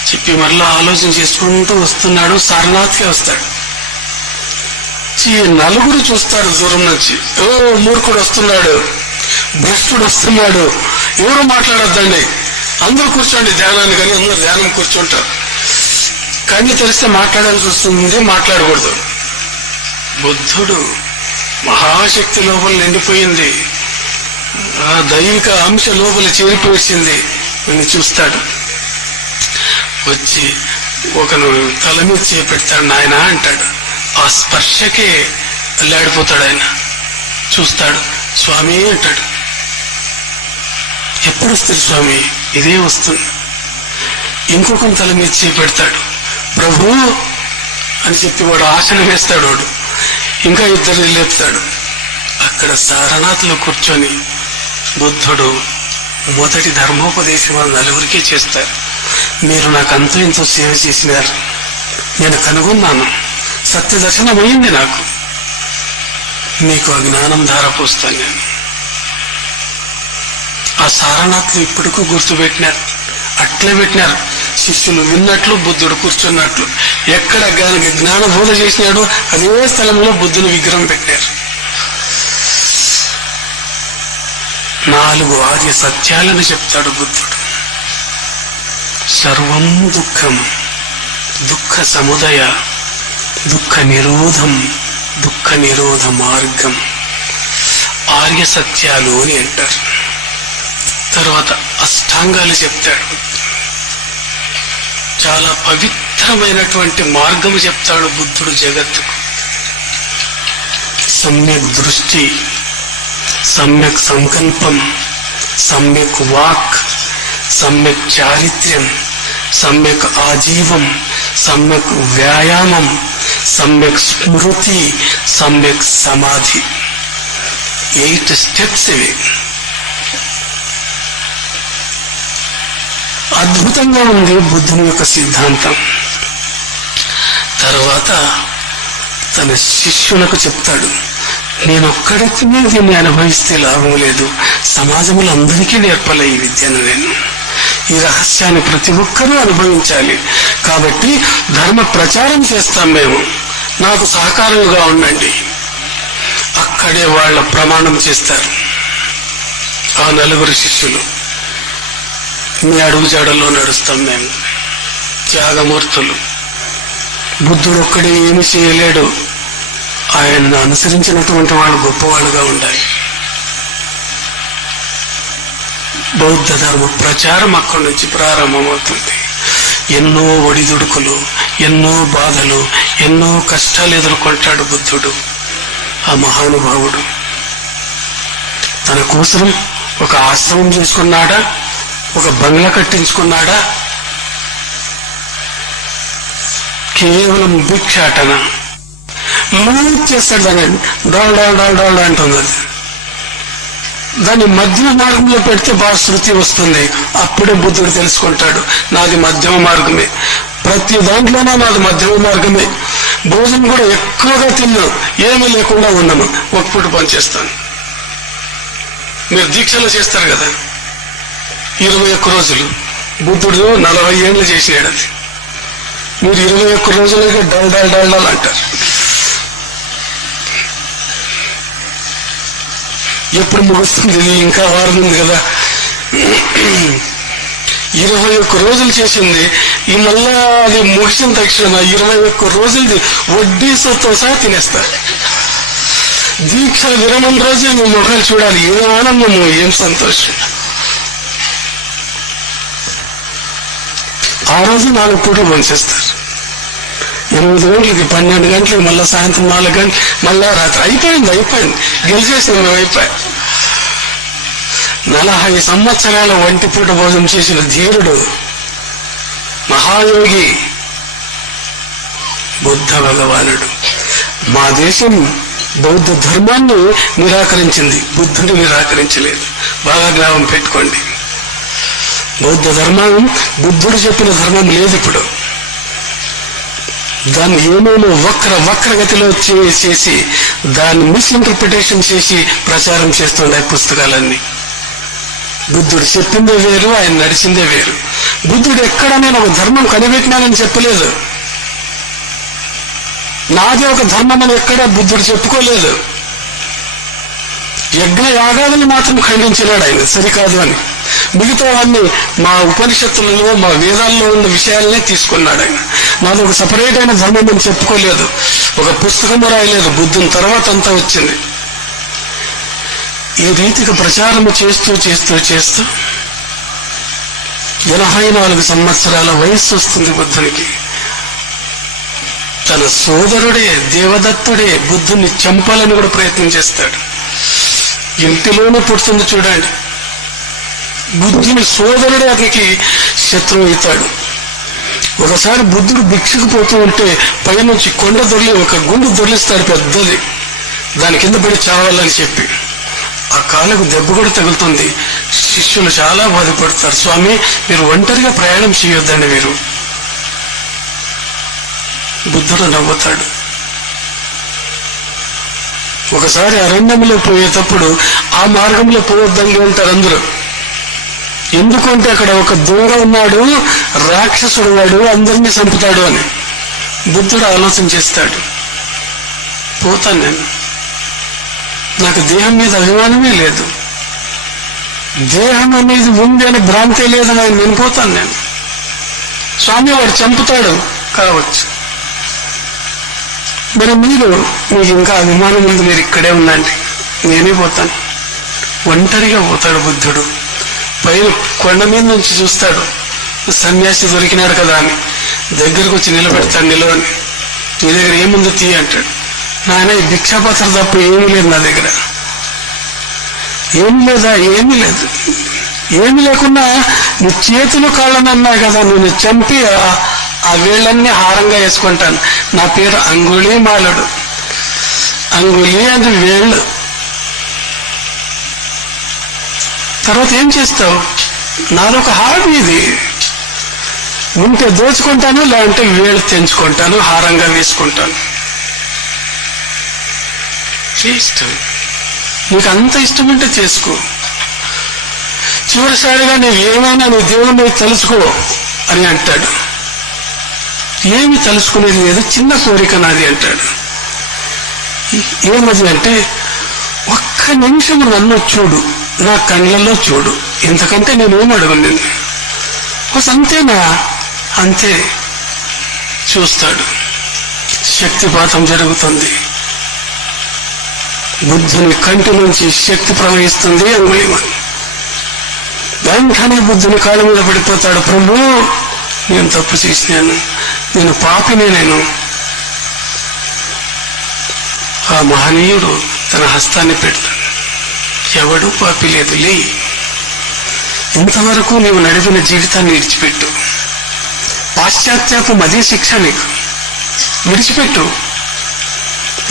చెప్పి మరలా ఆలోచన చేసుకుంటూ వస్తున్నాడు. సారనాథ్కే వస్తాడు. నలుగురు చూస్తారు దూరం నుంచి, ఓ మూర్ఖుడు వస్తున్నాడు, భ్రష్టుడు వస్తున్నాడు, ఎవరు మాట్లాడొద్దండి, అందరూ కూర్చోండి ధ్యానాన్ని. కానీ అందరూ ధ్యానం కూర్చుంటారు, కానీ తెలిస్తే మాట్లాడాల్సి వస్తుంది, మాట్లాడకూడదు. బుద్ధుడు మహాశక్తి లోపల నిండిపోయింది, ఆ దైవిక అంశ లోపల చేరిపోయింది. వీడిని చూస్తాడు, వచ్చి ఒకను తల మీద చేపెడతాడు. నాయన అంటాడు. ఆ స్పర్శకే అల్లాడిపోతాడు ఆయన. చూస్తాడు, స్వామి అంటాడు. ఎప్పుడు వస్తుంది స్వామి? ఇదే వస్తుంది. ఇంకొకని తల మీద చేపెడతాడు. ప్రభు అని చెప్పి వాడు ఆసనం వేస్తాడు. వాడు ఇంకా ఇద్దరిని లేపుతాడు. అక్కడ సారనాథ్లో కూర్చొని బుద్ధుడు మొదటి ధర్మోపదేశం వాళ్ళు నలుగురికే చేస్తారు. మీరు నాకు అంతో ఎంతో సేవ చేసినారు, నేను కనుగొన్నాను, సత్య దర్శనం అయింది నాకు, మీకు ఆ జ్ఞానం ధారపోస్తాను నేను. ఆ సారనాథ్లు ఇప్పటికూ గుర్తుపెట్టినారు, అట్లే పెట్టినారు. శిష్యులు విన్నట్లు బుద్ధుడు కూర్చున్నట్లు. ఎక్కడ జ్ఞాన బోధ చేసినాడో అదే స్థలంలో బుద్ధుని విగ్రహం పెట్టినారు. 4 ఆది సత్యాలను చెప్తాడు బుద్ధుడు. సర్వం దుఃఖం, దుఃఖ సముదయ, దుఃఖ నిరోధం, దుఃఖ నిరోధ మార్గం, ఆర్య సత్యాలు అని అంటారు. తర్వాత అష్టాంగాలు చెప్తాడు. చాలా పవిత్రమైనటువంటి మార్గము చెప్తాడు బుద్ధుడు జగత్తుకు. సమ్యక్ దృష్టి, సమ్యక్ సంకల్పం, సమ్యక్ వాక్, సమ్యక్ చారిత్ర్యం, సమ్యక్ ఆజీవం, సమ్యక్ వ్యాయామం, సమ్యక్ స్మృతి, సమ్యక్ సమాధి. 8 స్టెప్స్ ఇవి. అద్భుతంగా ఉంది బుద్ధుని యొక్క సిద్ధాంతం. తర్వాత తన శిష్యులకు చెప్తాడు, నేనొక్కడికి దీన్ని అనుభవిస్తే లాభం లేదు, సమాజంలో అందరికీ నేర్పాలి ఈ విద్యను. నేను ఈ రహస్యాన్ని ప్రతి ఒక్కరూ అనుభవించాలి. కాబట్టి ధర్మ ప్రచారం చేస్తాం మేము, నాకు సహకారంగా ఉండండి. అక్కడే వాళ్ళ ప్రమాణం చేస్తారు ఆ 4 శిష్యులు. మీ అడుగుజాడల్లో నడుస్తాం మేము, త్యాగమూర్తులు. బుద్ధుడు ఒక్కడే ఏమి చేయలేడు, ఆయనను అనుసరించినటువంటి వాళ్ళు గొప్పవాళ్ళుగా ఉండాలి. బౌద్ధ ధర్మ ప్రచారం అక్కడి నుంచి ప్రారంభమవుతుంది. ఎన్నో ఒడిదుడుకులు, ఎన్నో బాధలు, ఎన్నో కష్టాలు ఎదుర్కొంటాడు బుద్ధుడు. ఆ మహానుభావుడు తన కోసం ఒక ఆశ్రమం చేసుకున్నాడా, ఒక బంగ్లా కట్టించుకున్నాడా? కేవలం భిక్షాటన. లూట్ చేస్తాడు దాన్ని, డాల్ డాల్ డాల్ డాల్ అంటుంది. అది దాన్ని మధ్యమ మార్గంలో పెడితే బాగా శృతి వస్తుంది. అప్పుడే బుద్ధుడు తెలుసుకుంటాడు, నాది మధ్యమ మార్గమే, ప్రతి దాంట్లోనూ నాది మధ్యమ మార్గమే. భోజనం కూడా ఎక్కువగా తిన్నాను, ఏమీ లేకుండా ఉన్నాను, ఒక పూట పనిచేస్తాను. మీరు దీక్షలు చేస్తారు కదా 21 రోజులు, బుద్ధుడు 40 ఏళ్ళు చేసినాడు. అది మీరు 21 రోజులకే డల్ డల్ డల్ డల్ అంటారు. ఎప్పుడు ముగుస్తుంది? ఇంకా వారం ఉంది కదా. 21 రోజులు చేసింది ఈ మళ్ళా అది ముగిసిన తక్షణ 21 రోజులది వడ్డీ సొత్తో సహా తినేస్తారు. దీక్ష విరమణ రోజే మీ ముఖాలు చూడాలి, ఏం ఆనందము, ఏం సంతోషం. ఆ రోజు 4 పూటలు పనిచేస్తారు. 8 గంటలకి 12 గంటలకి, మళ్ళా సాయంత్రం 4 గంటలు, మళ్ళా రాత్రి. అయిపోయింది గెలిచేసాం మేము. అయిపోయి 40 సంవత్సరాల వంటిపూట భోజనం చేసిన ధీరుడు, మహాయోగి బుద్ధ భగవానుడు. మా దేశం బౌద్ధ ధర్మాన్ని నిరాకరించింది, బుద్ధుని నిరాకరించలేదు. బాగా జ్ఞాపకం పెట్టుకోండి. బౌద్ధ ధర్మం బుద్ధుడు చెప్పిన ధర్మం లేదు ఇప్పుడు. దాన్ని ఏమేమో వక్రగతిలో చేసి దాన్ని మిస్ఇంటర్ప్రిటేషన్ చేసి ప్రచారం చేస్తుండే పుస్తకాలన్నీ. బుద్ధుడు చెప్పిందే వేరు, ఆయన నడిచిందే వేరు. బుద్ధుడు ఎక్కడ నేను ఒక ధర్మం కనిపెట్టినానని చెప్పలేదు. నాది ఒక ధర్మం అని ఎక్కడ బుద్ధుడు చెప్పుకోలేదు. యజ్ఞ యాగాలను మాత్రం ఖండించినాడు ఆయన, సరికాదు అని. మిగతావన్నీ మా ఉపనిషత్తులలో మా వేదాల్లో ఉన్న విషయాలనే తీసుకున్నాడు ఆయన. నాది ఒక సపరేట్ అయిన ధర్మం అని చెప్పుకోలేదు. ఒక పుస్తకం రాయలేదు. బుద్ధుని తర్వాత అంతా వచ్చింది. ఈ రీతిగా ప్రచారము చేస్తూ 84 సంవత్సరాల వయస్సు వస్తుంది బుద్ధునికి. తన సోదరుడే దేవదత్తుడే బుద్ధుని చంపాలని కూడా ప్రయత్నం చేస్తాడు. ఇంటిలోనే పుడుతుంది చూడండి. బుద్ధుని సోదరుడే అతనికి శత్రువు అవుతాడు. ఒకసారి బుద్ధుడు భిక్షకు పోతూ ఉంటే పైనుంచి కొండ దొర్లి ఒక గుండు దొర్లిస్తాడు పెద్దది, దాని కింద పడి చావాలని చెప్పి. ఆ కాళ్ళకు దెబ్బ కూడా తగులుతుంది. శిష్యులు చాలా బాధపడతారు. స్వామి, మీరు ఒంటరిగా ప్రయాణం చేయొద్దండి మీరు. బుద్ధుడు నవ్వుతాడు. ఒకసారి అరణ్యంలో పోయేటప్పుడు ఆ మార్గంలో పోవద్దండి అంటారు అందరూ. ఎందుకంటే అక్కడ ఒక దొంగ ఉన్నాడు, రాక్షసుడు వాడు, అందరినీ చంపుతాడు అని. బుద్ధుడు ఆలోచన చేస్తాడు, పోతాను నేను, నాకు దేహం మీద అభిమానమే లేదు, దేహం అనేది ఉంది అని భ్రాంతి లేదని ఆయన వినిపోతాను నేను. స్వామి, వాడు చంపుతాడు కావచ్చు, మరి మీకు ఇంకా అభిమానం ఉంది, మీరు ఇక్కడే ఉండండి, నేనే పోతాను. ఒంటరిగా పోతాడు బుద్ధుడు. పైన కొండ మీద నుంచి చూస్తాడు, సన్యాసి దొరికినాడు కదా అని. దగ్గరకు వచ్చి నిలబెడతాడు. నిలవని, నీ దగ్గర ఏముందో తీ అంటాడు. నాయన, ఈ భిక్షాపత్రం తప్ప ఏమీ లేదు నా దగ్గర. ఏమి లేదా? ఏమీ లేదు. ఏమి లేకున్నా నీ చేతులు కాళ్ళని అన్నాయి కదా, నేను చంపి ఆ వేళ్ళన్నీ హారంగా వేసుకుంటాను. నా పేరు అంగుళీ మాలుడు. అంగుళీ అది వేళ్ళు. తర్వాత ఏం చేస్తావు? నాదొక హాబీ ఇది. ఉంటే దోచుకుంటాను, లేదంటే వేళ్ళు తెంచుకుంటాను, హారంగా వేసుకుంటాను. ఇష్టం నీకు అంత ఇష్టం ఉంటే చేసుకో. చివరిసారిగా నువ్వు ఏమైనా నీ దేవుని తలుచుకో అని అంటాడు. ఏమి తలుచుకునేది లేదు, చిన్న కోరిక నాది అంటాడు. ఏమది అంటే, ఒక్క నిమిషం నన్ను చూడు, నా కళ్ళల్లో చూడు, ఇంతకంటే నేనేం అడగను నేను. అంతేనా? అంతే. చూస్తాడు. శక్తిపాతం జరుగుతుంది. బుద్ధుని కంటి నుంచి శక్తి ప్రవహిస్తుంది. అంగుళీమాన్ వెంటనే బుద్ధుని కాళ్ళ మీద పడిపోతాడు. ప్రభు, నేను తప్పు చేసినాను, నేను పాపినే. నేను ఆ మహనీయుడు తన హస్తాన్ని పెడతాడు. ఎవడు పాపి లేదు, లే, ఇంతవరకు నీవు నడిపిన జీవితాన్ని విడిచిపెట్టు. పాశ్చాత్యాపం అదే శిక్ష నీకు. విడిచిపెట్టు,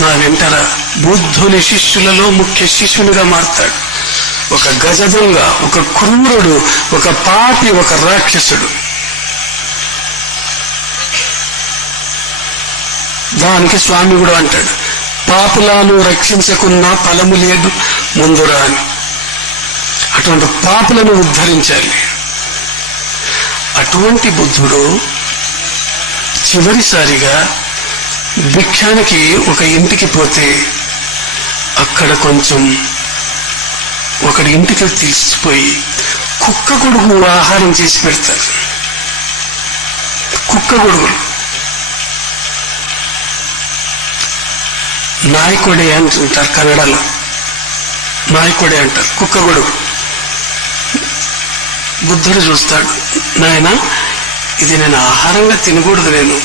నా వెంటరా. బుద్ధుని శిష్యులలో ముఖ్య శిష్యునిగా మారుతాడు. ఒక గజదొంగ, ఒక క్రూరుడు, ఒక పాపి, ఒక రాక్షసుడు. దానికి స్వామి కూడా అంటాడు, పాపులను రక్షించకున్నా ఫలము లేదు ముందురా అని. అటువంటి పాపులను ఉద్ధరించాలి. అటువంటి బుద్ధుడు చివరిసారిగా భిక్షానికి ఒక ఇంటికి పోతే అక్కడ కొంచెం ఒకడి ఇంటికి తీసుకుపోయి కుక్క గొడుగు ఆహారం చేసి పెడతారు. కుక్క గొడుగులు నాయకొడే అంటుంటారు కన్నడలో. నాయకొడే అంటారు, కుక్క గొడుగు. బుద్ధుడు చూస్తాడు, నాయన, ఇది నేను ఆహారంగా తినకూడదు, నేను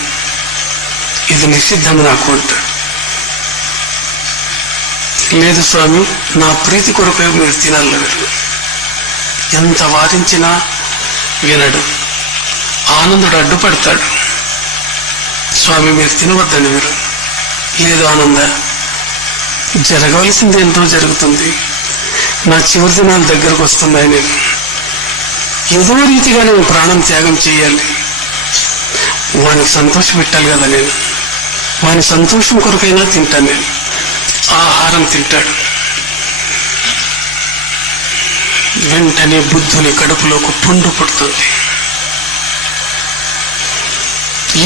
ఇది నిషిద్ధం నాకు అంటాడు. లేదు స్వామి, నా ప్రీతి కొరకు మీరు తినాలి. ఎంత వారించినా వినడు. ఆనందుడు అడ్డుపడతాడు. స్వామి, మీరు తినవద్దని. మీరు లేదు ఆనంద, జరగవలసింది ఎంతో జరుగుతుంది. నా చివరి దినాలు దగ్గరకు వస్తున్నాయి. నేను ఏదో రీతిగా నేను ప్రాణం త్యాగం చేయాలి, వానికి సంతోషం పెట్టాలి కదా, నేను వాని సంతోషం కొరకైనా తింటాను, నేను ఆహారం తింటాడు. వెంటనే బుద్ధుని కడుపులో ఒక పుండు పుడుతుంది.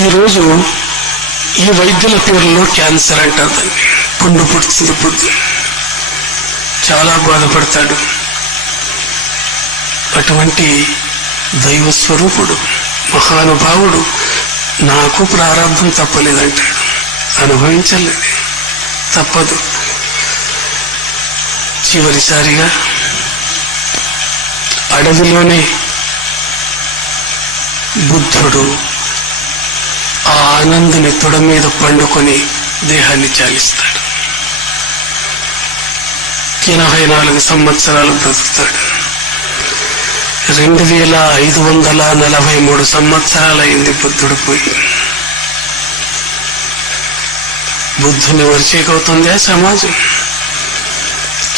ఈరోజు ఈ వైద్యుల పేరులో క్యాన్సర్ అంటారు దాన్ని. పుండు పుడుతుంది. బుద్ధు చాలా బాధపడతాడు. అటువంటి దైవ స్వరూపుడు మహానుభావుడు నాకు ప్రారంభం తప్పలేదంటాడు. అనుభవించలేదు, తప్పదు. చివరిసారిగా అడవిలోనే బుద్ధుడు ఆ ఆనందుని తొడ మీద పండుకొని దేహాన్ని చాలిస్తాడు. 84 సంవత్సరాలు బ్రతుకుతాడు. 2543 సంవత్సరాలైంది బుద్ధుడు పోయి. బుద్ధుని వరిచేకవుతుందే సమాజం.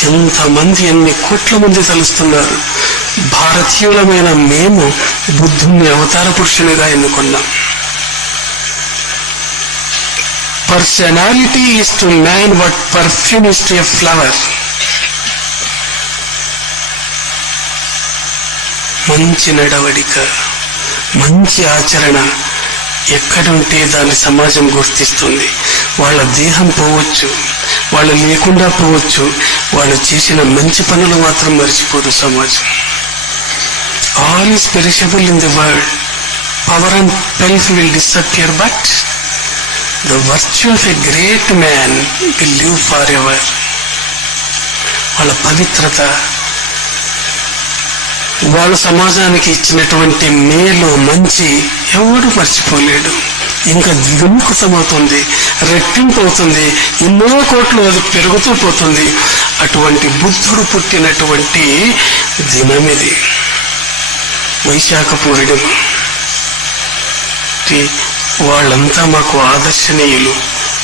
ఎంతమంది, ఎన్ని కోట్ల మంది తలుస్తున్నారు. భారతీయులమైన మేము బుద్ధుని అవతార పురుషునిగా ఎన్నుకున్నాం. Personality is to man what perfume is to a flower. మంచి నడవడిక, మంచి ఆచరణ ఎక్కడుంటే దాన్ని సమాజం గుర్తిస్తుంది. వాళ్ళ దేహం పోవచ్చు, వాళ్ళు లేకుండా పోవచ్చు, వాళ్ళు చేసిన మంచి పనులు మాత్రం మర్చిపోదు సమాజం. All is perishable in the world. Power and wealth will disappear, but the virtue of a great man will live for ever. వాళ్ళ పవిత్రత, వాళ్ళ సమాజానికి ఇచ్చినటువంటి మేలు, మంచి ఎవడు మర్చిపోలేడు. ఇంకా ద్విగుణీకృతమవుతుంది, రెట్టింపు అవుతుంది, ఎన్నో కోట్లు అది పెరుగుతూ పోతుంది. అటువంటి బుద్ధుడు పుట్టినటువంటి దినమిది, వైశాఖ పూర్ణిమ. వాళ్ళంతా మాకు ఆదర్శనీయులు,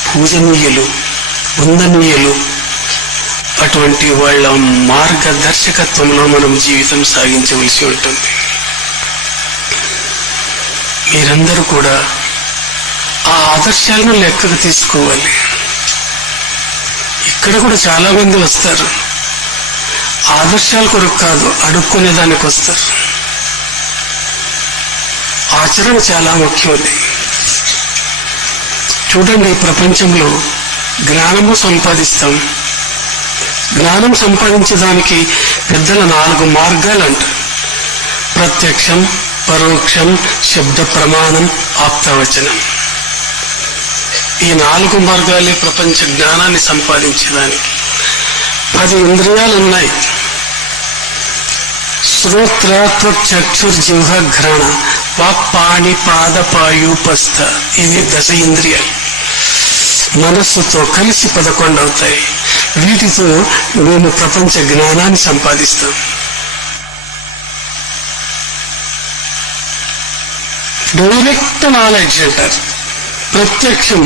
పూజనీయులు, వందనీయులు. అటువంటి వాళ్ళ మార్గదర్శకత్వంలో మనం జీవితం సాగించవలసి ఉంటుంది. మీరందరూ కూడా ఆ ఆదర్శాలను లెక్కకు తీసుకోవాలి. ఇక్కడ కూడా చాలా మంది వస్తారు, ఆదర్శాల కొరకు కాదు, అడుక్కునే దానికి వస్తారు. ఆచరణ చాలా ముఖ్యమది. చూడండి, ప్రపంచంలో జ్ఞానము సంపాదిస్తాం. జ్ఞానం సంపాదించడానికి పెద్దల 4 మార్గాలు అంటారు. ప్రత్యక్షం, పరోక్షం, శబ్ద ప్రమాణం, ఆప్తవచనం. ఈ 4 మార్గాలే ప్రపంచ జ్ఞానాన్ని సంపాదించడానికి. 10 ఇంద్రియాలు ఉన్నాయి. శ్రోత్ర, త్వచక్షుర్జిహ్వ ఘ్రాణ, వాక్, పాణి, పాద, పాయుపస్థ. ఇవి 10 ఇంద్రియాలు. మనస్సుతో కలిసి 11 అవుతాయి. వీటితో మేము ప్రపంచ జ్ఞానాన్ని సంపాదిస్తాం. డైరెక్ట్ నాలెడ్జ్ అంటారు. ప్రత్యక్షం,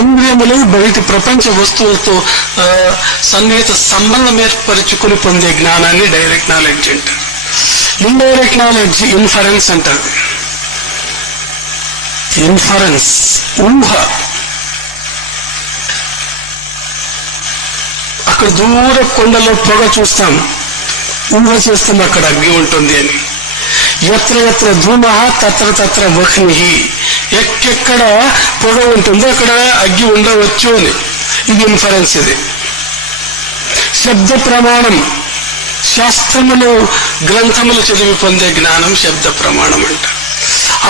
ఇంద్రియములు బయటి ప్రపంచ వస్తువులతో సన్నిహిత సంబంధం ఏర్పరచుకుని పొందే జ్ఞానాన్ని డైరెక్ట్ నాలెడ్జ్ అంటారు. ఇండైరెక్ట్ నాలెడ్జ్ ఇన్ఫరెన్స్ అంటారు. ఇన్ఫరెన్స్, ఊహ. అక్కడ దూర కొండలో పొగ చూస్తాం, ఊహ చేస్తాం అక్కడ అగ్ని ఉంటుంది అని. ఎత్ర ఎత్ర ధూమ తత్ర తత్ర వహ్ని. ఎక్కెక్కడ పొగ ఉంటుందో అక్కడ అగ్గి ఉండవచ్చు అని. ఇది ఇన్ఫరెన్స్. ఇది శబ్ద ప్రమాణం. శాస్త్రములు, గ్రంథములు చదివి పొందే జ్ఞానం శబ్ద ప్రమాణం అంట.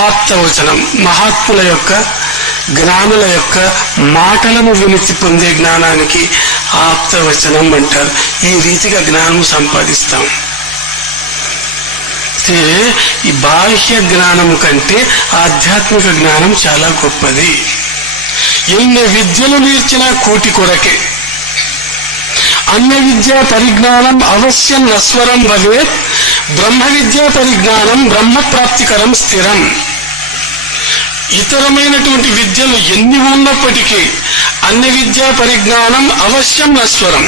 ఆప్తవచనం, మహాత్ముల యొక్క, జ్ఞానుల యొక్క మాటలను వినిచి పొందే జ్ఞానానికి ఆప్తవచనం అంటారు. ఈ రీతిగా జ్ఞానం సంపాదిస్తాం. ఈ బాహ్య జ్ఞానం కంటే ఆధ్యాత్మిక జ్ఞానం చాలా గొప్పది. ఎన్ని విద్యలు నేర్చినా కోటి కొరకే. అన్య విద్యా పరిజ్ఞానం అవశ్యం నస్వరం భవేత్, బ్రహ్మ విద్యా పరిజ్ఞానం బ్రహ్మప్రాప్తికరం స్థిరం. ఇతరమైనటువంటి విద్యలు ఎన్ని ఉన్నప్పటికీ అన్య విద్యా పరిజ్ఞానం అవశ్యం నస్వరం.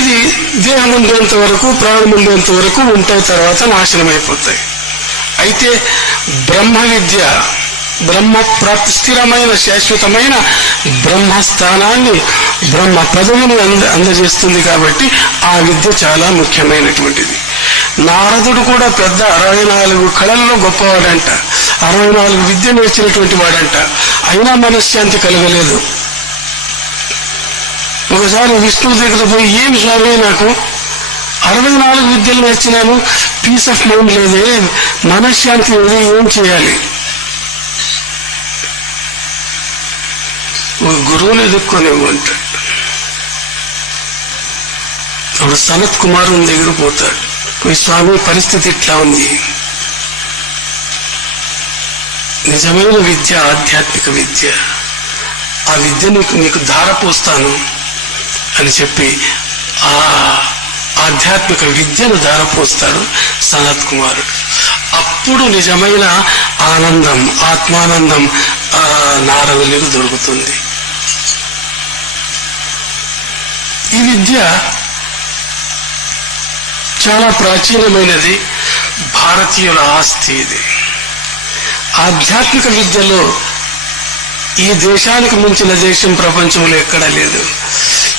ఇది దేహం ఉండేంత వరకు, ప్రాణం ఉండేంత వరకు ఉంటాయి, తర్వాత నాశనం అయిపోతాయి. అయితే బ్రహ్మ విద్య, బ్రహ్మ ప్రాప్తి, స్థిరమైన శాశ్వతమైన బ్రహ్మస్థానాన్ని, బ్రహ్మ పదవిని అందజేస్తుంది. కాబట్టి ఆ విద్య చాలా ముఖ్యమైనటువంటిది. నారదుడు కూడా పెద్ద 64 కళల్లో గొప్పవాడంట, 64 విద్య నేర్చినటువంటి వాడంట. అయినా మనశ్శాంతి కలగలేదు. ఒకసారి విష్ణువు దగ్గర పోయి, ఏమి స్వామి నాకు 64 విద్యలు నేర్చినాను, పీస్ ఆఫ్ మైండ్ లేదే, మనశ్శాంతి లేదే, ఏం చేయాలి? ఒక గురువుని ఎదుర్కొనేవు అంటాడు. అప్పుడు సనత్ కుమారుని దగ్గర పోతాడు. ఈ స్వామి పరిస్థితి ఇట్లా ఉంది, నిజమైన విద్య ఆధ్యాత్మిక విద్య, ఆ విద్య నీకు ధారపోస్తాను అని చెప్పి ఆ ఆధ్యాత్మిక విద్యను ధారపోస్తాడు సనత్ కుమారుడు. అప్పుడు నిజమైన ఆనందం, ఆత్మానందం నారదులకు దొరుకుతుంది. ఈ విద్య చాలా ప్రాచీనమైనది, భారతీయుల ఆస్తి. ఇది ఆధ్యాత్మిక విద్యలో ఈ దేశానికి మించిన దేశం ప్రపంచంలో ఎక్కడా లేదు.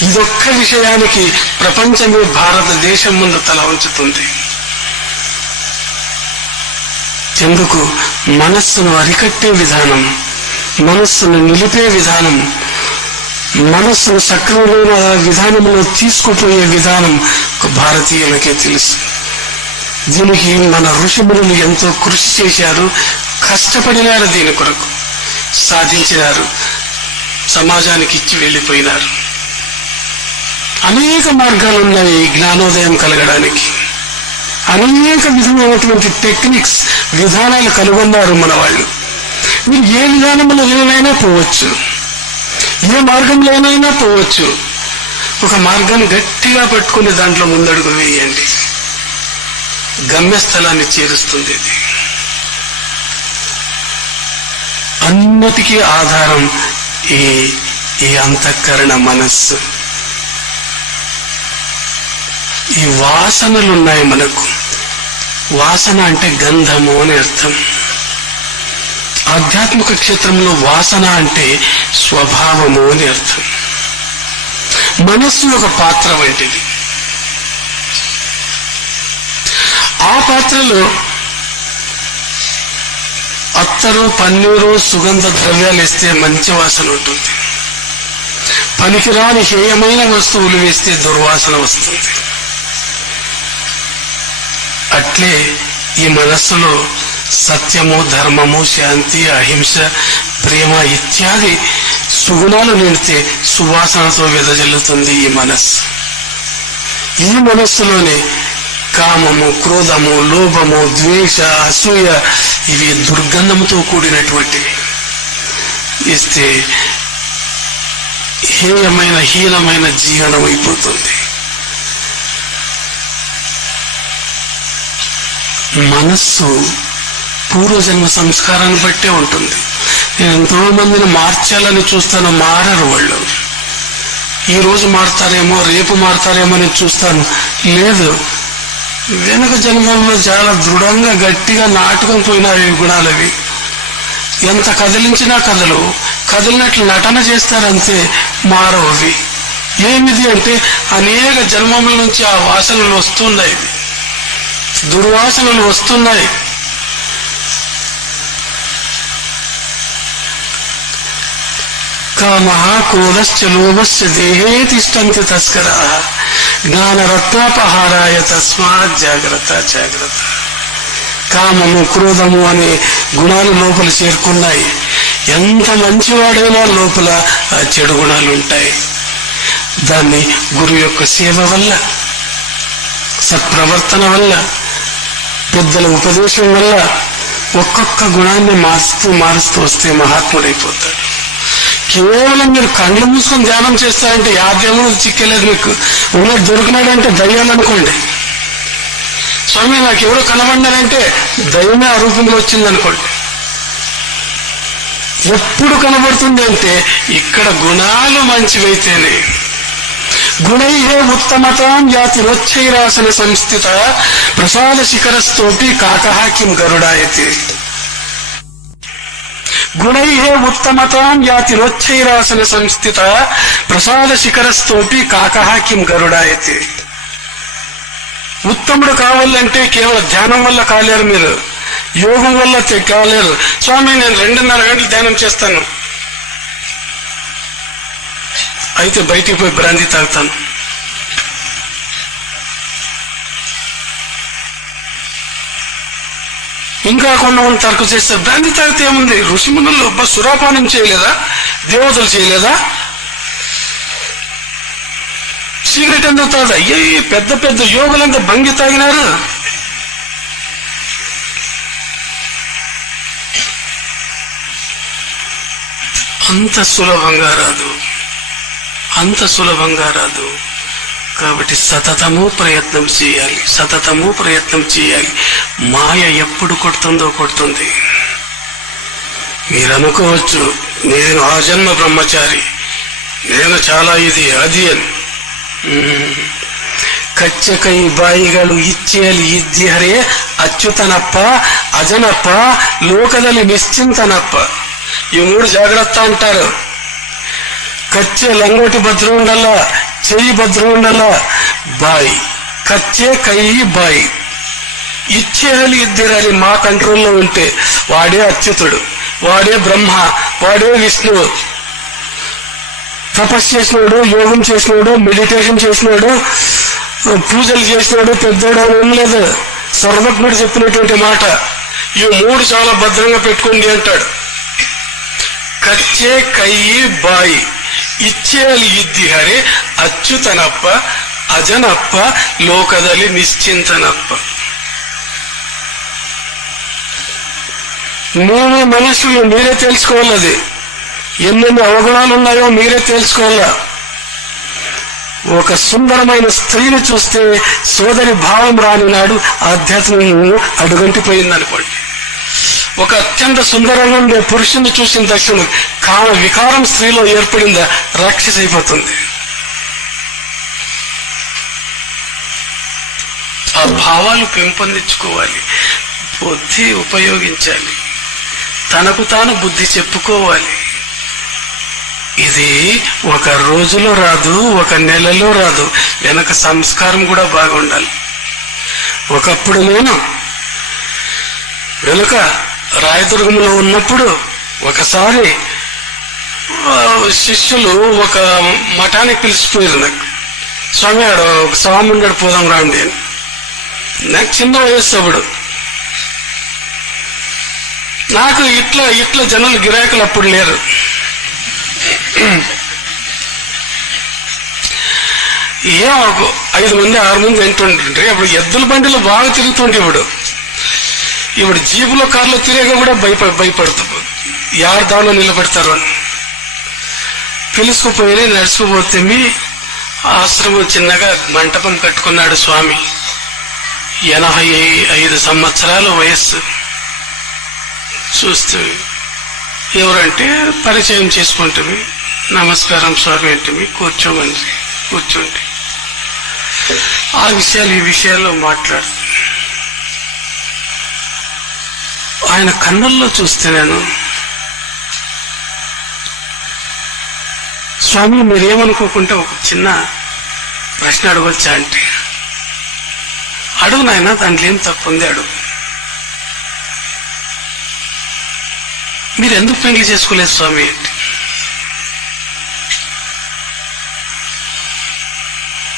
ఇదొక్క విషయానికి ప్రపంచమే భారతదేశం ముందు తల ఉంచుతుంది. ఎందుకు? మనస్సును అరికట్టే విధానం, మనస్సును నిలిపే విధానం, మనస్సును సక్రమమైన విధానంలో తీసుకుపోయే విధానం భారతీయులకే తెలుసు. దీనికి మన ఋషిమునులు ఎంతో కృషి చేశారు, కష్టపడినారు, దీని కొరకు సాధించినారు, సమాజానికి ఇచ్చి వెళ్ళిపోయినారు. అనేక మార్గాలు ఉన్నాయి జ్ఞానోదయం కలగడానికి. అనేక విధమైనటువంటి టెక్నిక్స్, విధానాలు కనుగొన్నారు మన వాళ్ళు. మీరు ఏ విధానంలోనైనా పోవచ్చు, ఏ మార్గంలోనైనా పోవచ్చు. ఒక మార్గాన్ని గట్టిగా పట్టుకుని దాంట్లో ముందడుగు వేయండి, గమ్యస్థలాన్ని చేరుస్తుంది. ఇది అన్నిటికీ ఆధారం ఈ అంతఃకరణ, మనస్సు. ఈ వాసనలు ఉన్నాయి మనకు. వాసన అంటే గంధము అని అర్థం. ఆధ్యాత్మిక క్షేత్రంలో వాసన అంటే స్వభావము అని అర్థం. మనస్సు ఒక పాత్ర వంటిది. ఆ పాత్రలో అత్తరు, పన్నీరు, సుగంధ ద్రవ్యాలు వేస్తే మంచి వాసన ఉంటుంది. పనికిరాని హేయమైన వస్తువులు వేస్తే దుర్వాసన వస్తుంది. అట్లే ఈ మనస్సులో సత్యము, ధర్మము, శాంతి, అహింస, ప్రేమ ఇత్యాది సుగుణాలు నిండితే సువాసనతో వెదజల్లుతుంది ఈ మనస్సు. ఈ మనస్సులోనే కామము, క్రోధము, లోభము, ద్వేష, అసూయ ఇవి దుర్గంధంతో కూడినటువంటివి ఇస్తే హేయమైన, హీనమైన జీవనం అయిపోతుంది. మనస్సు పూర్వజన్మ సంస్కారాన్ని బట్టే ఉంటుంది. నేను ఎంతో మందిని మార్చాలని చూస్తాను, మారరు వాళ్ళు. ఈ రోజు మారుతారేమో, రేపు మారుతారేమో అని చూస్తాను, లేదు. వెనుక జన్మల్లో చాలా దృఢంగా గట్టిగా నాటుకొని పోయినారు ఈ గుణాలవి. ఎంత కదిలించినా కదిలినట్లు నటన చేస్తారంతే, మారవు అవి. ఏమిది అంటే అనేక జన్మముల నుంచి ఆ వాసనలు వస్తున్నాయి, దుర్వాసనలు వస్తున్నాయి. కామః క్రోధశ్చ లోభశ్చ దేహే తిష్టంతి తస్కరాః జ్ఞానరత్నాపహారాయ తస్మాత్ జాగ్రత్త జాగ్రత్త. కామము, క్రోధము అనే గుణాలు లోపల చేరుకున్నాయి. ఎంత మంచివాడైనా లోపల ఆ చెడు గుణాలు ఉంటాయి. దాన్ని గురువు యొక్క సేవ వల్ల, సత్ప్రవర్తన వల్ల, పెద్దల ఉపదేశం వల్ల ఒక్కొక్క గుణాన్ని మారుస్తూ వస్తే మహాత్ముడైపోతాడు. కేవలం మీరు కళ్ళు మూసుకొని ధ్యానం చేస్తారంటే యాదేమో చిక్కలేదు మీకు, ఉన్నది దొరికినాడంటే దయ్యాలనుకోండి. స్వామి నాకు ఎవరో కనబడినారంటే దయ్యమే ఆ రూపంలో వచ్చిందనుకోండి. ఎప్పుడు కనబడుతుంది అంటే ఇక్కడ గుణాలు మంచివైతేనే, గుణైహే ఉత్తమతాం యాతిరోచ్చైరాసన సంస్థిత ప్రసాద శిఖరస్తోపి కాకః కిం గరుడాయతే. గుణైహే ఉత్తమతాం యాతిరోచ్చైరాసన సంస్థిత ప్రసాద శిఖరస్తోపి కాకః కిం గరుడాయతే. ఉత్తముడు కావాలంటే కేవలం ధ్యానం వల్ల కాలేరు, మీరు యోగం వల్ల కాలేరు. స్వామి నేను 2.5 గంటలు ధ్యానం చేస్తాను, అయితే బయటికి పోయి బ్రాంతి తాగుతాను. ఇంకా కొంతమంది తర్కు చేస్తారు, బ్రాంతి తాగితే ఏముంది, ఋషిమునులు సురాపానం చేయలేదా, దేవతలు చేయలేదా, సిగరెట్ ఎందుకు తాగదా, అయ్యే పెద్ద పెద్ద యోగులంతా భంగి తాగినారు. అంత సులభంగా రాదు, అంత సులభంగా రాదు. కాబట్టి సతతము ప్రయత్నం చేయాలి, సతతము ప్రయత్నం చేయాలి. మాయ ఎప్పుడు కొడుతుందో కొడుతుంది. మీరు అనుకోవచ్చు నేను ఆజన్మ బ్రహ్మచారి, నేను చాలా ఇది అది అని. ಕಚ್ಚಕೈ ಬಾಯಿಗಳು ಇಚ್ಛೆಯಲ್ಲಿ ಇದ್ದರೆ ಅಚ್ಯುತನಪ್ಪ, ಅಜನಪ್ಪ, ಲೋಕದಲ್ಲಿ ನಿಶ್ಚಿಂತನಪ್ಪ. ಈ 3 ಜಾಗ್ರತ್ತ ಅಂటారు. కచ్చే లంగోటి భద్రం ఉండాల, చెయ్యి భద్రం ఉండాల, బాయి కచ్చే కై బాయి ఇచ్చేయాలి, ఇద్దరాలి మా కంట్రోల్లో ఉంటే వాడే అచ్యుతుడు, వాడే బ్రహ్మ, వాడే విష్ణువు. తపస్సు చేసినాడు, యోగం చేసినాడు, మెడిటేషన్ చేసినాడు, పూజలు చేసినాడు, పెద్దోడు ఏం లేదు. సర్వజ్ఞుడు చెప్పినటువంటి మాట ఈ 3 చాలా భద్రంగా పెట్టుకోండి అంటాడు. కచ్చే కయ్యి బాయి ఇచ్చేయాలి ఇద్ది హరే అచ్యుతనప్ప, అజనప్ప, లోకದಲ್ಲಿ నిశ్చింతనప్ప. మీ మనసు మీరే తెలుసుకోవాలి, అది ఎన్నెన్ని అవగుణాలు ఉన్నాయో మీరే తెలుసుకోవాలా. ఒక సుందరమైన స్త్రీని చూస్తే సోదరి భావం రాని నాడు ఆధ్యాత్మికం అడుగంటిపోయిందనుకోండి. ఒక అత్యంత సుందరంగా ఉండే పురుషుని చూసిన తక్షణం కామ వికారం స్త్రీలో ఏర్పడిందా రాక్షసి అయిపోతుంది. ఆ భావాలు పెంపొందించుకోవాలి, బుద్ధి ఉపయోగించాలి, తనకు తాను బుద్ధి చెప్పుకోవాలి. ఇది ఒక రోజులో రాదు, ఒక నెలలో రాదు, వెనక సంస్కారం కూడా బాగుండాలి. ఒకప్పుడు నేను వెనుక రాయదుర్గంలో ఉన్నప్పుడు ఒకసారి శిష్యులు ఒక మఠానికి పిలిచిపోయారు. నాకు స్వామి ఆడ ఒక స్వామి ఉండడు, పోదాం రాండి అని. నాకు చిన్న వయస్సు అప్పుడు. నాకు ఇట్లా జనాలు గిరాకులు అప్పుడు లేరు. ఏం 5 మంది 6 మంది వింటుంటే అప్పుడు ఎద్దుల బండిలో బాగా తిరుగుతుంటే, ఇప్పుడు జీపులో కార్లో తిరిగా కూడా భయపడుతూ యారు దానిలో నిలబెడతారు అని పిలుచుకుపోయి నడుచుకుపోతే ఆశ్రమం చిన్నగా మంటపం కట్టుకున్నాడు స్వామి. 85 సంవత్సరాల వయస్సు. చూస్తే ఎవరంటే పరిచయం చేసుకుంటుంది, నమస్కారం స్వామి అంటే కూర్చోమని కూర్చోండి. ఆ విషయాలు ఈ విషయాల్లో మాట్లాడుతుంది. ఆయన కన్నుల్లో చూస్తే నేను, స్వామి మీరేమనుకోకుంటే ఒక చిన్న ప్రశ్న అడగొచ్చా అంటే, అడుగు నాయన, దాంట్లో ఏం తప్పు ఉంది, అడుగు. మీరు ఎందుకు పెళ్లి చేసుకోలేదు స్వామి అంటే,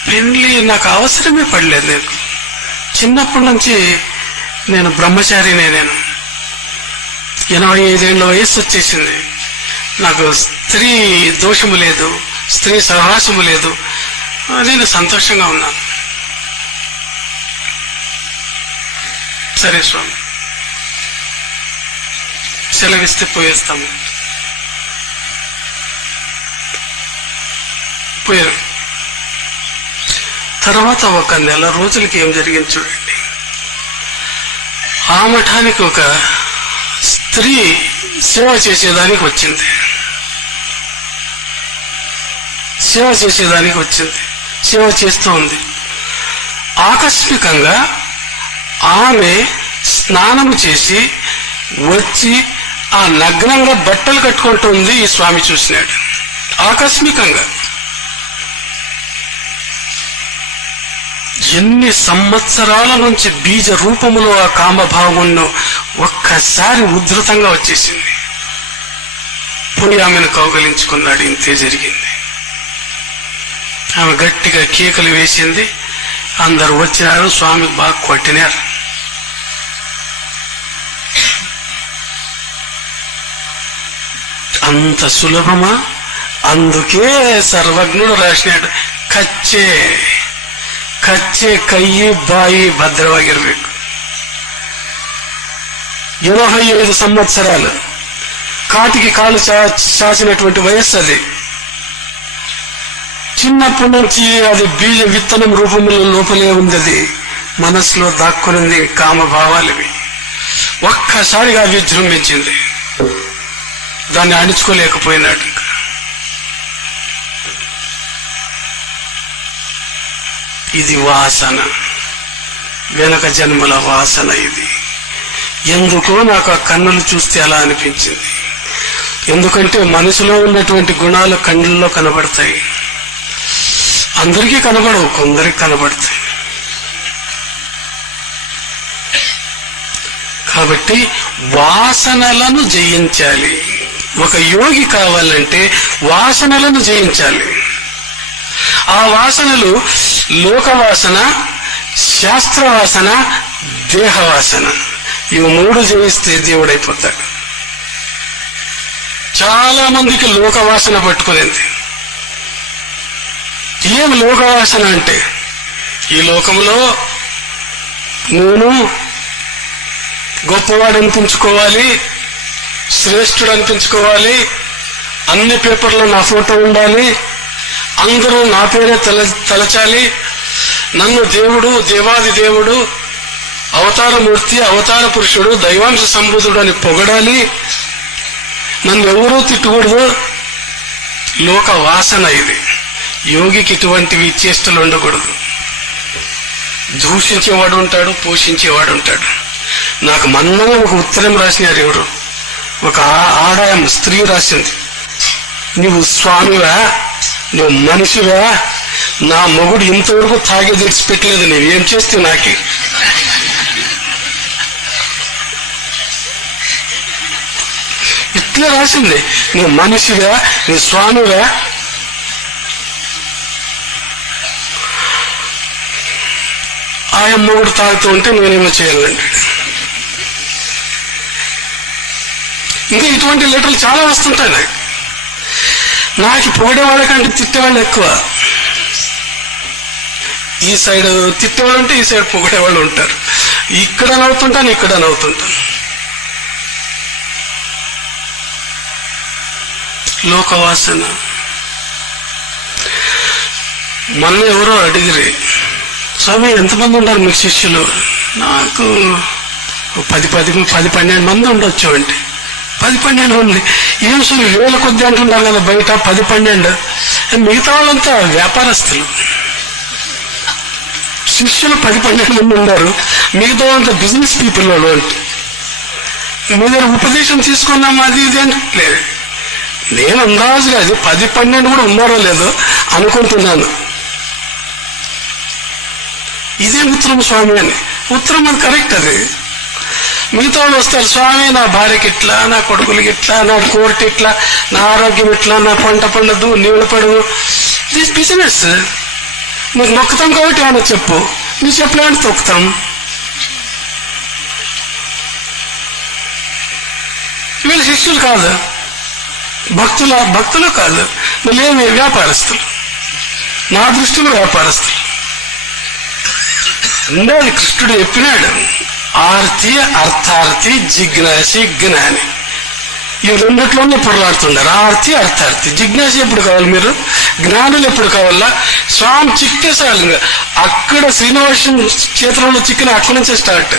పెళ్లి నాకు అవసరమే పడలేదు. నాకు చిన్నప్పటి నుంచి నేను బ్రహ్మచారినే. నేను 85 ఏళ్ళ వయస్సు వచ్చేసింది. నాకు స్త్రీ దోషము లేదు, స్త్రీ సహవాసము లేదు, నేను సంతోషంగా ఉన్నాను. సరే స్వామి సెలవిస్తే పోయేస్తాము. పోయారు. తర్వాత ఒక నెల రోజులకి ఏం జరిగింది చూడండి. ఆ మఠానికి ఒక స్త్రీ సేవ చేసేదానికి వచ్చింది. సేవ చేస్తూ ఉంది. ఆకస్మికంగా ఆమె స్నానం చేసి వచ్చి ఆ నగ్నంగా బట్టలు కట్టుకుంటుంది. ఈ స్వామి చూసినాడు ఆకస్మికంగా. ఎన్ని సంవత్సరాల నుంచి బీజ రూపములో ఆ కామభావమును ఒక్కసారి ఉధృతంగా వచ్చేసింది. పోయి ఆమెను కౌగలించుకున్నాడు. ఇంతే జరిగింది. ఆమె గట్టిగా కేకలు వేసింది. అందరు వచ్చినారు. స్వామికి బాగా కొట్టినారు. అంత సులభమా? అందుకే సర్వజ్ఞుడు రాసినాడు, కచ్చే కచ్చే కయ్యి బాయి భద్రವಾಗಿರ್ಬೇಕು. 85 సంవత్సరాలు కాటికి కాలు చాచినటువంటి వయస్సు అది. చిన్నప్పటి నుంచి అది బీజ విత్తనం రూపంలో లోపలే ఉంది. అది మనసులో దాక్కునింది. కామభావాలవి ఒక్కసారిగా విజృంభించింది. దాన్ని అణుచుకోలేకపోయినాడు. ఇది వాసన, వెనక జన్మల వాసన. ఇది ఎందుకో నాకు ఆ కన్నులు చూస్తే అలా అనిపించింది. ఎందుకంటే మనసులో ఉన్నటువంటి గుణాలు కన్నుల్లో కనబడతాయి. అందరికీ కనబడవు, కొందరికి కనబడతాయి. కాబట్టి వాసనలను జయించాలి. ఒక యోగి కావాలంటే వాసనలను జయించాలి. ఆ వాసనలు లోకవాసన, శాస్త్రవాసన, దేహవాసన. ఇవి 3 జయిస్తే దేవుడైపోతాడు. చాలా మందికి లోకవాసన పట్టుకునేది. ఏం లోకవాసన అంటే, ఈ లోకంలో నేను గొప్పవాడు అనిపించుకోవాలి, శ్రేష్ఠుడు అనిపించుకోవాలి, అన్ని పేపర్లో నా ఫోటో ఉండాలి, అందరూ నా పేరే తలచాలి, నన్ను దేవుడు, దేవాది దేవుడు, అవతారమూర్తి, అవతార పురుషుడు, దైవాంశ సంబూతుడు అని పొగడాలి, నన్ను ఎవరూ తిట్టకూడదు. లోక వాసన ఇది. యోగికి ఇటువంటివి చేష్టలు ఉండకూడదు. దూషించేవాడు ఉంటాడు, పోషించేవాడు ఉంటాడు. నాకు మొన్ననే ఒక ఉత్తరం రాసినారు. ఎవరు ఒక ఆడాయం స్త్రీ రాసింది, నువ్వు స్వామివా, నువ్వు మనిషివా, నా మొగుడు ఇంతవరకు తాగే తెచ్చిపెట్టలేదు, నువ్వేం చేస్తే నాకే. ఇట్లా రాసింది. నువ్వు మనిషివా, నీ స్వామివా. ఆయన మొగుడు తాగుతూ ఉంటే నేనేమో చేయాలంటే. ఇంకా ఇటువంటి లెటర్లు చాలా వస్తుంటాయి నాకు. పొగిడేవాళ్ళకంటే తిట్టేవాళ్ళు ఎక్కువ. ఈ సైడ్ తిట్టేవాళ్ళు ఉంటే ఈ సైడ్ పొగిడేవాళ్ళు ఉంటారు. ఇక్కడ నవ్వుతుంటాను, ఇక్కడ నవ్వుతుంటాను. లోకవాసన. మొన్న ఎవరో అడిగిరి, స్వామి ఎంతమంది ఉన్నారు మీకు శిష్యులు? నాకు 10-12 మంది ఉండొచ్చు అంటే. 10-12 మంది ఏం స్వామి, వేల కొద్ది అంటున్నారు కదా బయట. 10-12 మిగతా వాళ్ళంతా వ్యాపారస్తులు. శిష్యులు 10-12 మంది ఉన్నారు, మిగతా వాళ్ళంతా బిజినెస్ పీపుల్ వాళ్ళు. అంటే మీ దగ్గర ఉపదేశం తీసుకున్నాము అది ఇది అంటే లేదు. నేను అందాజుగా అది 10-12 కూడా ఉన్నారో లేదో అనుకుంటున్నాను. ఇదే ఉత్తరం స్వామి అని. ఉత్తరం అది కరెక్ట్. అది మిగతా వాళ్ళు వస్తారు, స్వామి నా భార్యకి ఇట్లా, నా కొడుకులకి ఇట్లా, నా కోర్టు ఇట్లా, నా ఆరోగ్యం ఇట్లా, నా పంట పండదు, నీళ్ళు పడదు. This business. నీకు నొక్కుతాం కాబట్టి ఏమన్నా చెప్పు, నువ్వు చెప్పలేమంటే తొక్కుతాం. వీళ్ళు శిష్యులు కాదు, భక్తులు కాదు, వీళ్ళేమి వ్యాపారస్తులు. నా దృష్టిలో వ్యాపారస్తులు. రెండోది కృష్ణుడు చెప్పినాడు, ఆర్తి, అర్థార్థి, జిజ్ఞాసి, జ్ఞాని. ఈ రెండిట్లోనే పొరలాడుతున్నారు. ఆర్తి, అర్థార్థి. జిజ్ఞాసి ఎప్పుడు కావాలి మీరు? జ్ఞానులు ఎప్పుడు కావాలా? స్వామి చిక్కేసాలి. అక్కడ శ్రీనివాసం క్షేత్రంలో చిక్కిన అక్కడి నుంచే స్టార్ట్.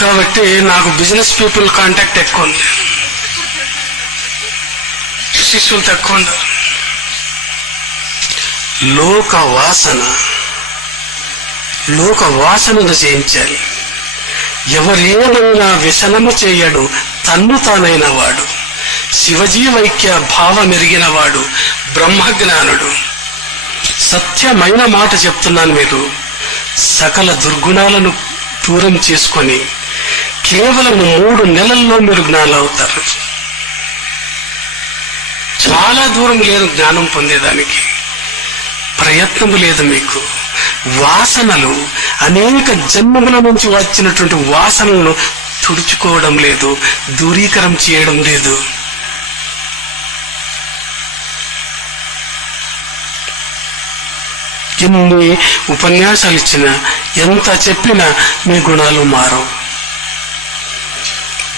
కాబట్టి నాకు బిజినెస్ పీపుల్ కాంటాక్ట్ ఎక్కువ ఉంది. శిష్యులు తక్కువ ఉండరు. లోక వాసనను జయించాలి. ఎవరేమైనా వ్యసనము చేయడు, తన్ను తానైన వాడు, శివజీవైక్య భావమెరిగిన వాడు, బ్రహ్మజ్ఞానుడు. సత్యమైన మాట చెప్తున్నాను. మీరు సకల దుర్గుణాలను దూరం చేసుకొని కేవలం 3 నెలల్లో మీరు జ్ఞానం అవుతారు. చాలా దూరం లేదు జ్ఞానం పొందేదానికి. ప్రయత్నము లేదు మీకు. వాసనలు, అనేక జన్మముల నుంచి వచ్చినటువంటి వాసనలను తుడుచుకోవడం లేదు, దూరీకరం చేయడం లేదు. ఎన్ని ఉపన్యాసాలు ఇచ్చినా, ఎంత చెప్పినా మీ గుణాలు మారవు.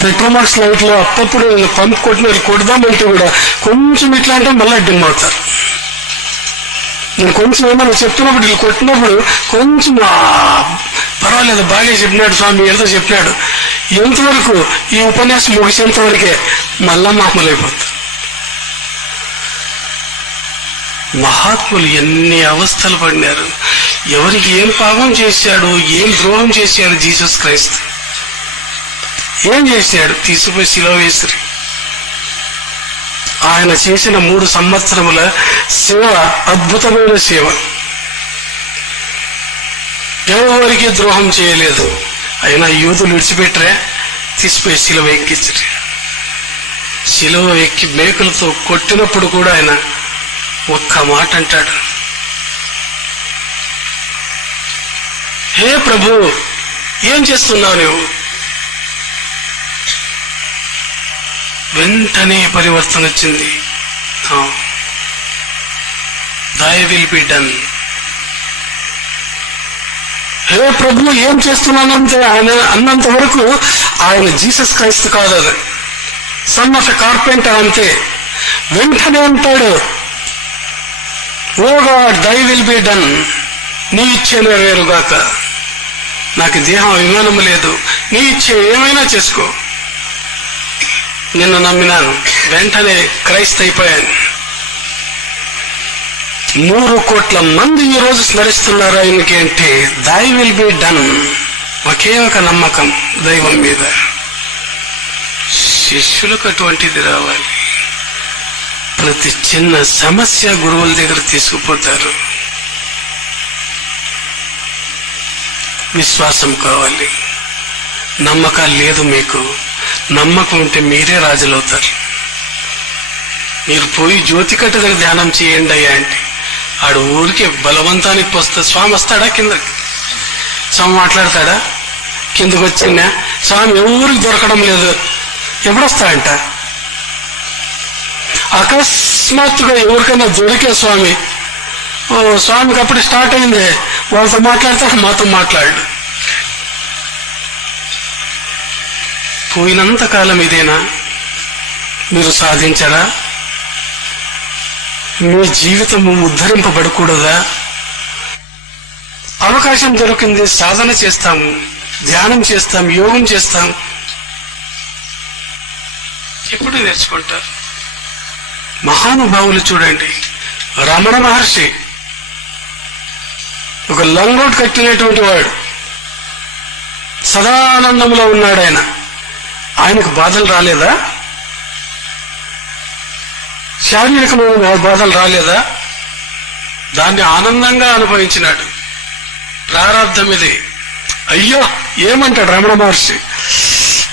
పెట్రోమాక్స్ లైట్ లో అప్పుడప్పుడు పంప్ కొట్టిన కొడదామంటే కూడా కొంచెం ఇట్లా అంటే మళ్ళీ డిమ్ అవుతారు. నేను కొంచెం ఏమన్నా చెప్తున్నప్పుడు వీళ్ళు కొట్టినప్పుడు కొంచెం పర్వాలేదు, బాగా చెప్పినాడు స్వామి, ఏదో చెప్పినాడు, ఎంతవరకు ఈ ఉపన్యాసం ముగిసేంత వరకే మళ్ళా మామూలు అయిపోతారు. మహాత్ములు ఎన్ని అవస్థలు పడినారు. ఎవరికి ఏం పాపం చేశాడు, ఏం ద్రోహం చేశాడు జీసస్ క్రైస్తు? ఏం చేశాడు? తీసుకుపోయి శిలువ వేసిరి. ఆయన చేసిన 3 సంవత్సరముల సేవ అద్భుతమైన సేవ. ఎవరికి ద్రోహం చేయలేదు. అయినా యూదులు విడిచిపెట్టరే, తీసిపోయి శిలువ ఎక్కించరు. శిలువ ఎక్కి మేకులతో కొట్టినప్పుడు కూడా ఆయన ఒక్క మాట అంటాడు, హే ప్రభు, ఏం చేస్తున్నావు నువ్వు? వెంటనే పరివర్తన వచ్చింది. Thy will be done. హే ప్రభు, ఏం చేస్తున్నానంటే ఆయన అన్నంత వరకు ఆయన జీసస్ క్రైస్తు కాదు, అది సన్ ఆఫ్ ఎ కార్పెంటర్ అంతే. వెంటనే అంటాడు, oh God, thy will be done, నీ ఇచ్చే నెరవేరుగాక. నాకు దేహం అభిమానం లేదు, నీ ఇచ్చే ఏమైనా చేసుకో. నిన్ను నమ్మినాను, వెంటనే క్రైస్తు అయిపోయాను. 3 కోట్ల మంది ఈ రోజు స్మరిస్తున్నారు ఆయనకి అంటే దై విల్ బి డన్. ఒకే ఒక నమ్మకం దైవం మీద. శిష్యులకు అటువంటిది రావాలి. ప్రతి చిన్న సమస్య గురువుల దగ్గర తీసుకుపోతారు. విశ్వాసం కావాలి. నమ్మకాలు లేదు మీకు. నమ్మకం ఉంటే మీరే రాజులవుతారు. మీరు పోయి జ్యోతికట్ట దగ్గర ధ్యానం చేయండి అయ్యా అంటే ఆడు ఊరికే బలవంతానికి పోస్తా. స్వామి వస్తాడా కిందకి? స్వామి మాట్లాడతాడా? కిందకి వచ్చిందా? స్వామి ఎవరికి దొరకడం లేదు, ఎప్పుడొస్తాడంట? అకస్మాత్తుగా ఎవరికైనా దొరికే స్వామి, ఓ స్వామికి అప్పుడు స్టార్ట్ అయింది, వాళ్ళతో మాట్లాడతాడు, మాతో మాట్లాడు. పోయినంత కాలం ఇదేనా? మీరు సాధించరా? మీ జీవితం ఉద్ధరింపబడకూడదా? అవకాశం దొరికింది, సాధన చేస్తాము, ధ్యానం చేస్తాం, యోగం చేస్తాం. ఎప్పుడు నేర్చుకుంటారు? మహానుభావులు చూడండి. రమణ మహర్షి ఒక లంగోట్ కట్టినటువంటి వాడు, సదానందంలో ఉన్నాడు. ఆయనకు బాధలు రాలేదా? శారీరకమైన బాధలు రాలేదా? దాన్ని ఆనందంగా అనుభవించినాడు. ప్రారంధం ఇది. అయ్యో ఏమంటాడు రమణ మహర్షి?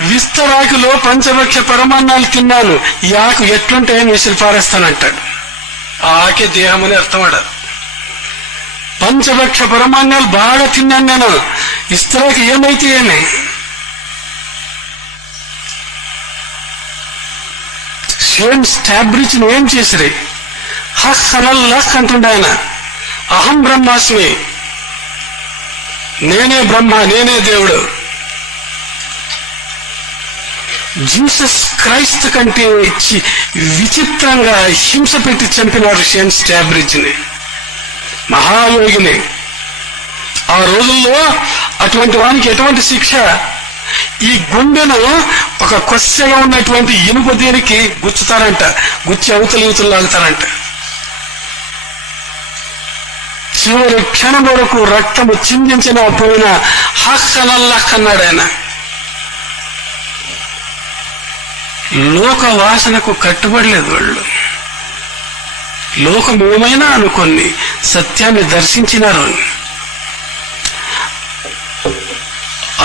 విస్తరాకులో పంచభక్ష పరమాన్నాలు తిన్నాను, ఈ ఆకు ఎట్లుంటే విసిరి పారేస్తానంటాడు. ఆ ఆకే దేహం అని అర్థమడ. పంచభక్ష పరమాన్నాలు బాగా తిన్నాను నేను, విస్తరాకు ఏమైతే ఏమి? సేమ్ స్టాబ్రిచ్ ఏం చేసిరి? హస్ అనల్లహ్ అంటుండే ఆయన. అహం బ్రహ్మాస్మి, నేనే బ్రహ్మ, నేనే దేవుడు. జీసస్ క్రైస్తు కంటే విచిత్రంగా హింస పెట్టి చంపినారు సేమ్ స్టాబ్రిచ్ ని, మహాయోగిని. ఆ రోజుల్లో అటువంటి వానికి ఎటువంటి శిక్ష? ఈ గుండెను ఒక కొస్సగా ఉన్నటువంటి ఇనుప దీనికి గుచ్చుతారంట, గుచ్చి అవతలు లాగుతారంట. చివరి క్షణం వరకు రక్తము చిందించిన పోయిన హక్కనల్లక్కన్నాడు ఆయన. లోక వాసనకు కట్టుబడలేదు వాళ్ళు. లోకం ఏమైనా అనుకొని సత్యాన్ని దర్శించినారు.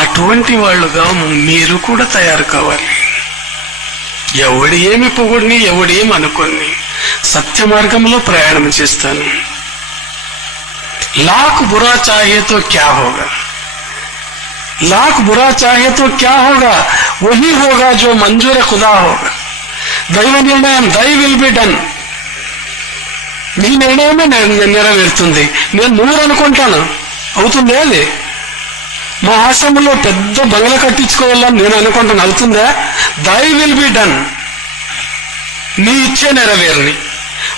అటువంటి వాళ్ళుగా మీరు కూడా తయారు కావాలి. ఎవడు ఏమి పొగుడిని, ఎవడేమి అనుకొని సత్య మార్గంలో ప్రయాణం చేస్తాను. लाख बुरा चाहिए तो क्या होगा, लाख बुरा चाहिए तो क्या होगा, वही होगा जो मंजूर खुदा होगा. దైవ నిర్ణయం, దై విల్ బి డన్. నీ నిర్ణయమే నెరవేరుతుంది. నేను 100 అనుకుంటాను, అవుతుంది. అది మా ఆశ్రమంలో పెద్ద బంగ్లా కట్టించుకోవాలని నేను అనుకుంటాను, అవుతుందా? దై విల్ బి డన్. నీ ఇచ్చే నెరవేరుని.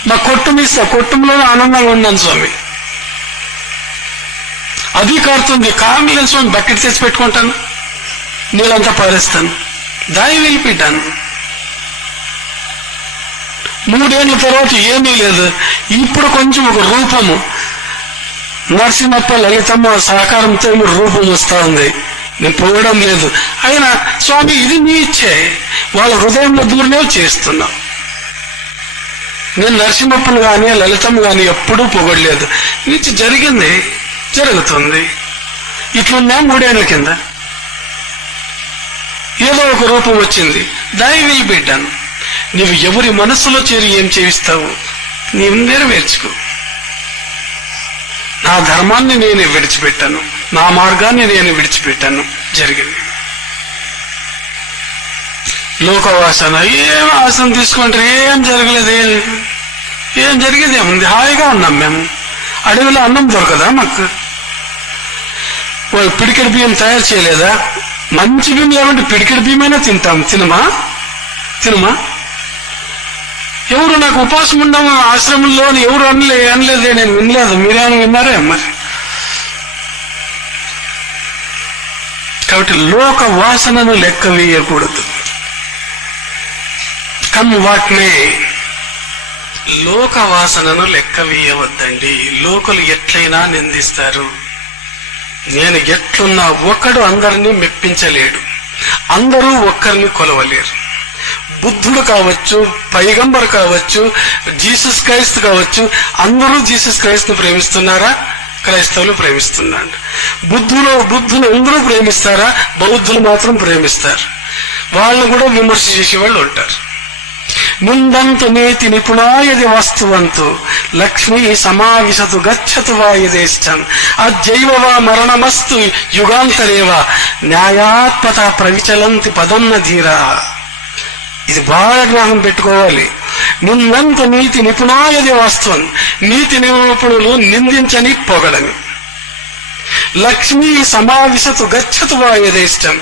మా కొట్టు ఇస్తా, కొట్టులో ఆనందంగా ఉన్నాను స్వామి. అది కారుతుంది, కామిలేని స్వామి బకెట్ తెచ్చి పెట్టుకుంటాను, నీళ్ళంతా పారేస్తాను. దై విల్ బి డన్. 3 ఏళ్ల తర్వాత ఏమీ లేదు. ఇప్పుడు కొంచెం ఒక రూపము, నరసింహప్ప లలితమ్మ సహకారంతో రూపం వస్తా ఉంది. నేను పోవడం లేదు. అయినా స్వామి ఇది నీ ఇచ్చే, వాళ్ళ హృదయంలో దూరనే చేస్తున్నాం. నేను నరసింహప్పను కానీ లలితమ్మ కానీ ఎప్పుడూ పొగడలేదు. ఇది జరిగింది, జరుగుతుంది. ఇట్లున్నా 3 ఏళ్ల కింద ఏదో ఒక రూపం వచ్చింది. దై విల్ బి డన్. నీవు ఎవరి మనస్సులో చేరి ఏం చేయిస్తావు, నీవు నెరవేర్చుకో. నా ధర్మాన్ని నేను విడిచిపెట్టాను, నా మార్గాన్ని నేను విడిచిపెట్టాను. జరిగింది. లోకవాసన, ఏం ఆసన తీసుకుంటారు, ఏం జరగలేదు. ఏం జరిగేది ఏముంది, హాయిగా ఉన్నాం మేము. అడవిలో అన్నం దొరకదా మాకు? వాళ్ళు పిడికెడు బియ్యం తయారు చేయలేదా? మంచి బియ్యం ఏమంటే పిడికెడు బియ్యమైనా తింటాం. తినమా? ఎవరు నాకు ఉపాసం ఉండము ఆశ్రమంలో ఎవరు అనలేదే, నేను వినలేదు. మీరేమైనా విన్నారే మరి? కాబట్టి లోక వాసనను లెక్క వేయకూడదు. కమ్ వాట్ మే, లోక వాసనను లెక్క వేయవద్దండి. లోకలు ఎట్లయినా నిందిస్తారు. నేను ఎట్లున్నా ఒకడు అందరినీ మెప్పించలేడు, అందరూ ఒక్కరిని కొలవలేరు. బుద్ధుడు కావచ్చు, పైగంబర్ కావచ్చు, జీసస్ క్రైస్తు కావచ్చు, అందరూ జీసస్ క్రైస్తును ప్రేమిస్తున్నారా? క్రైస్తవులు ప్రేమిస్తున్నాడు. బుద్ధులు అందరూ ప్రేమిస్తారా? బౌద్ధులు మాత్రం ప్రేమిస్తారు. వాళ్ళని కూడా విమర్శ చేసేవాళ్ళు ఉంటారు. ముందంతు నీతి నిపుణాయది వస్తువంతు లక్ష్మీ సమావిశతు గచ్చతు వాయుదేశం అజ్జైవ వా మరణమస్తు యుగాంతరేవా న్యాయాత్మత ప్రవిచలంతి పదన్న ధీరా. ఇది బాగా జ్ఞానం పెట్టుకోవాలి. ముందంతు నీతి నిపుణాయది వాస్తవం, నీతి నిపుణులు నిందించని పొగడని. లక్ష్మీ సమావిశతు గచ్చతు వాయుదేశం,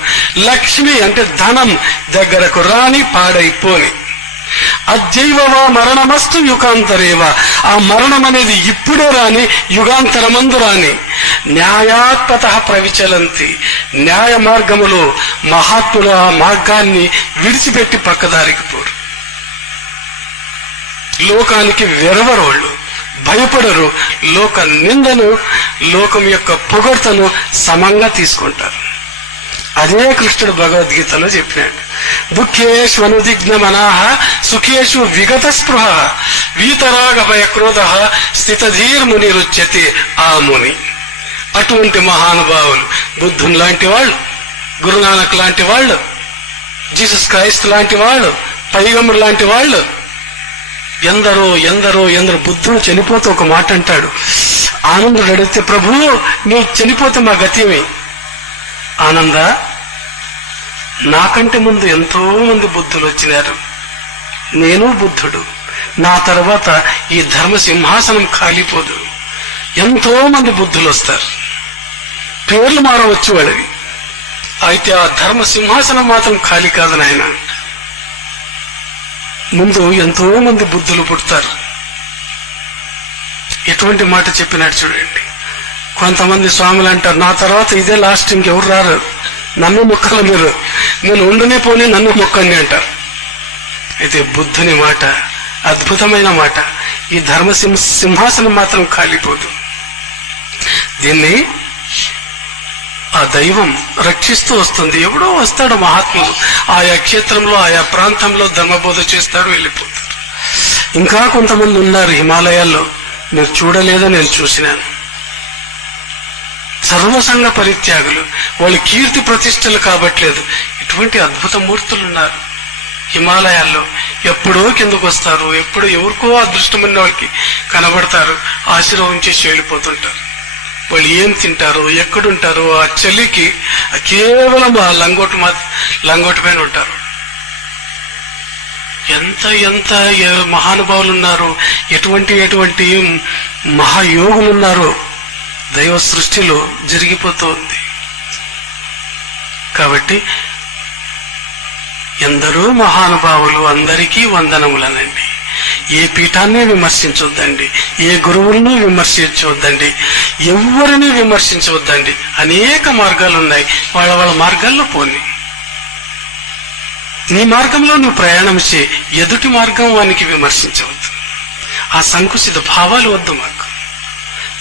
లక్ష్మి అంటే ధనం దగ్గరకు రాని పాడైపోని. అజ్జైవవా మరణమస్తు యుగాంతరేవా, ఆ మరణం అనేది ఇప్పుడే రాని, యుగాంతరమందు రాని. న్యాయాత్మత ప్రవిచలంతి, న్యాయ మార్గములో మహాత్ములు ఆ మార్గాన్ని విడిచిపెట్టి పక్కదారికి పోరు. లోకానికి వెరవరోళ్ళు, భయపడరు. లోక నిందను, లోకం యొక్క పొగడ్తను సమంగా తీసుకుంటారు. అదే కృష్ణుడు భగవద్గీతలో చెప్పినాడు. దుఃఖేషు అనుదిగ్న మనాహ సుఖేషు విగత స్పృహ వీతరాగ భయ క్రోధ స్థితధీర్మునిరుచ్యతే ఆ ముని. అటువంటి మహానుభావులు, బుద్ధుని లాంటి వాళ్ళు, గురునానక్ లాంటి వాళ్ళు, జీసస్ క్రైస్తు లాంటి వాళ్ళు, పైగంబర్ లాంటి వాళ్ళు, ఎందరో ఎందరో ఎందరో. బుద్ధుడు చనిపోతే ఒక మాట అంటాడు. ఆనందుడు అడిగితే, ప్రభు నీవు చనిపోతే మా గతిమే. ఆనంద, నాకంటే ముందు ఎంతో మంది బుద్ధులు వచ్చినారు, నేను బుద్ధుడు. నా తర్వాత ఈ ధర్మ సింహాసనం ఖాళీపోదు. ఎంతో మంది బుద్ధులు వస్తారు, పేర్లు మారవచ్చు వాళ్ళవి, అయితే ఆ ధర్మ సింహాసనం మాత్రం ఖాళీ కాదు నాయన. ముందు ఎంతో మంది బుద్ధులు పుడతారు. ఎటువంటి మాట చెప్పినట్టు చూడండి. కొంతమంది స్వాములు అంటారు, నా తర్వాత ఇదే లాస్ట్, ఇంకెవరు రారు. నన్ను మొక్కల మీరు, నేను ఉండునే పోనీ నన్ను మొక్కండి అంటారు. అయితే బుద్ధుని మాట అద్భుతమైన మాట. ఈ ధర్మ సింహాసనం మాత్రం ఖాళీపోదు. దీన్ని ఆ దైవం రక్షిస్తూ వస్తుంది. ఎవడో వస్తాడు మహాత్ముడు, ఆయా క్షేత్రంలో ఆయా ప్రాంతంలో ధర్మబోధ చేస్తాడు, వెళ్ళిపోతారు. ఇంకా కొంతమంది ఉన్నారు హిమాలయాల్లో, మీరు చూడలేదో నేను చూసినాను. సర్వసంగ పరిత్యాగులు, వాళ్ళు కీర్తి ప్రతిష్టలు కాబట్లేదు. ఇటువంటి అద్భుత మూర్తులు ఉన్నారు హిమాలయాల్లో. ఎప్పుడో కిందకు వస్తారు, ఎప్పుడు ఎవరికో అదృష్టమైన వాళ్ళకి కనబడతారు, ఆశీర్వదించేసి వెళ్ళిపోతుంటారు. వాళ్ళు ఏం తింటారు, ఎక్కడుంటారు, ఆ చలికి కేవలం ఆ లంగోటి పైన ఉంటారు. ఎంత ఎంత మహానుభావులు ఉన్నారు, ఎటువంటి మహాయోగులు ఉన్నారు దైవ సృష్టిలో జరిగిపోతోంది. కాబట్టి ఎందరో మహానుభావులు, అందరికీ వందనములనండి. ఏ పీఠాన్ని విమర్శించవద్దండి, ఏ గురువులను విమర్శించవద్దండి, ఎవరిని విమర్శించవద్దండి. అనేక మార్గాలు ఉన్నాయి, వాళ్ళ మార్గాల్లో పోని. నీ మార్గంలో నువ్వు ప్రయాణం చేయి, ఎదుటి మార్గం వానికి విమర్శించవద్దు. ఆ సంకుచిత భావాలు వద్దు మాకు.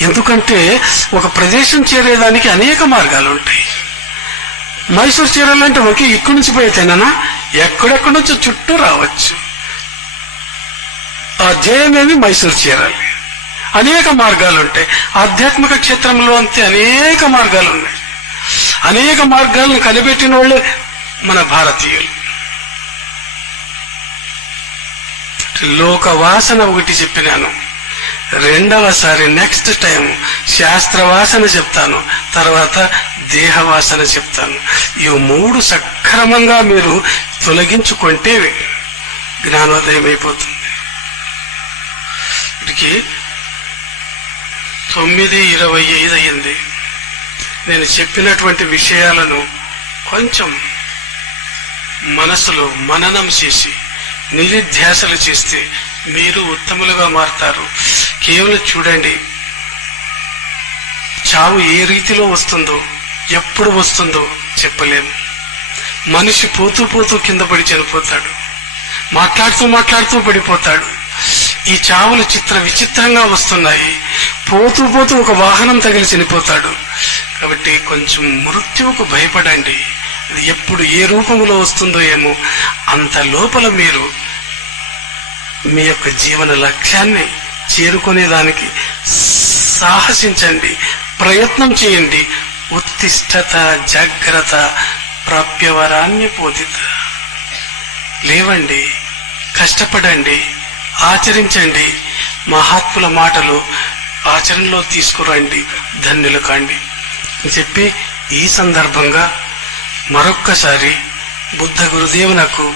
ఎందుకంటే ఒక ప్రదేశం చేరేదానికి అనేక మార్గాలు ఉంటాయి. మైసూరు చేరాలంటే ఒకే ఇక్కడి నుంచి పోయితేనా, ఎక్కడెక్కడి నుంచి చుట్టూ రావచ్చు. ఆ జయమేమి మైసూరు చేరాలి. అనేక మార్గాలు ఉంటాయి. ఆధ్యాత్మిక క్షేత్రంలో అంతే అనేక మార్గాలు ఉన్నాయి. అనేక మార్గాలను కనిపెట్టిన వాళ్ళు మన భారతీయులు. లోక వాసన ఒకటి చెప్పినాను, రెండవసారి నెక్స్ట్ టైం శాస్త్రవాసన చెప్తాను, తర్వాత దేహవాసన చెప్తాను. ఈ మూడు సక్రమంగా మీరు తొలగించుకుంటే జ్ఞానోదయం అయిపోతుంది. ఇప్పటికి 9:25 అయింది. నేను చెప్పినటువంటి విషయాలను కొంచెం మనసులో మననం చేసి నిధిధ్యాసలు చేస్తే మీరు ఉత్తములుగా మారుతారు. కేవలం చూడండి, చావు ఏ రీతిలో వస్తుందో, ఎప్పుడు వస్తుందో చెప్పలేము. మనిషి పోతూ పోతూ కింద పడి చనిపోతాడు, మాట్లాడుతూ పడిపోతాడు. ఈ చావులు విచిత్రంగా వస్తున్నాయి. పోతూ పోతూ ఒక వాహనం తగిలి చనిపోతాడు. కాబట్టి కొంచెం మృత్యువుకు భయపడండి. అది ఎప్పుడు ఏ రూపంలో వస్తుందో ఏమో. అంత లోపల మీరు మీ యొక్క జీవన లక్ష్యాన్ని చేరుకునేదానికి సాహసించండి, ప్రయత్నం చేయండి. ఉత్తిష్టత జాగ్రత్త ప్రాప్యవరాన్ని పోదిత. లేవండి, కష్టపడండి, ఆచరించండి. మహాత్ముల మాటలు ఆచరణలో తీసుకురండి, ధన్యులు కాండి అని చెప్పి ఈ సందర్భంగా మరొక్కసారి బుద్ధ గురుదేవునకు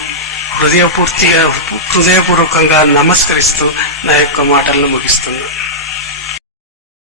హృదయపూర్వకంగా నమస్కరిస్తూ నా యొక్క మాటలను ముగిస్తున్నాను.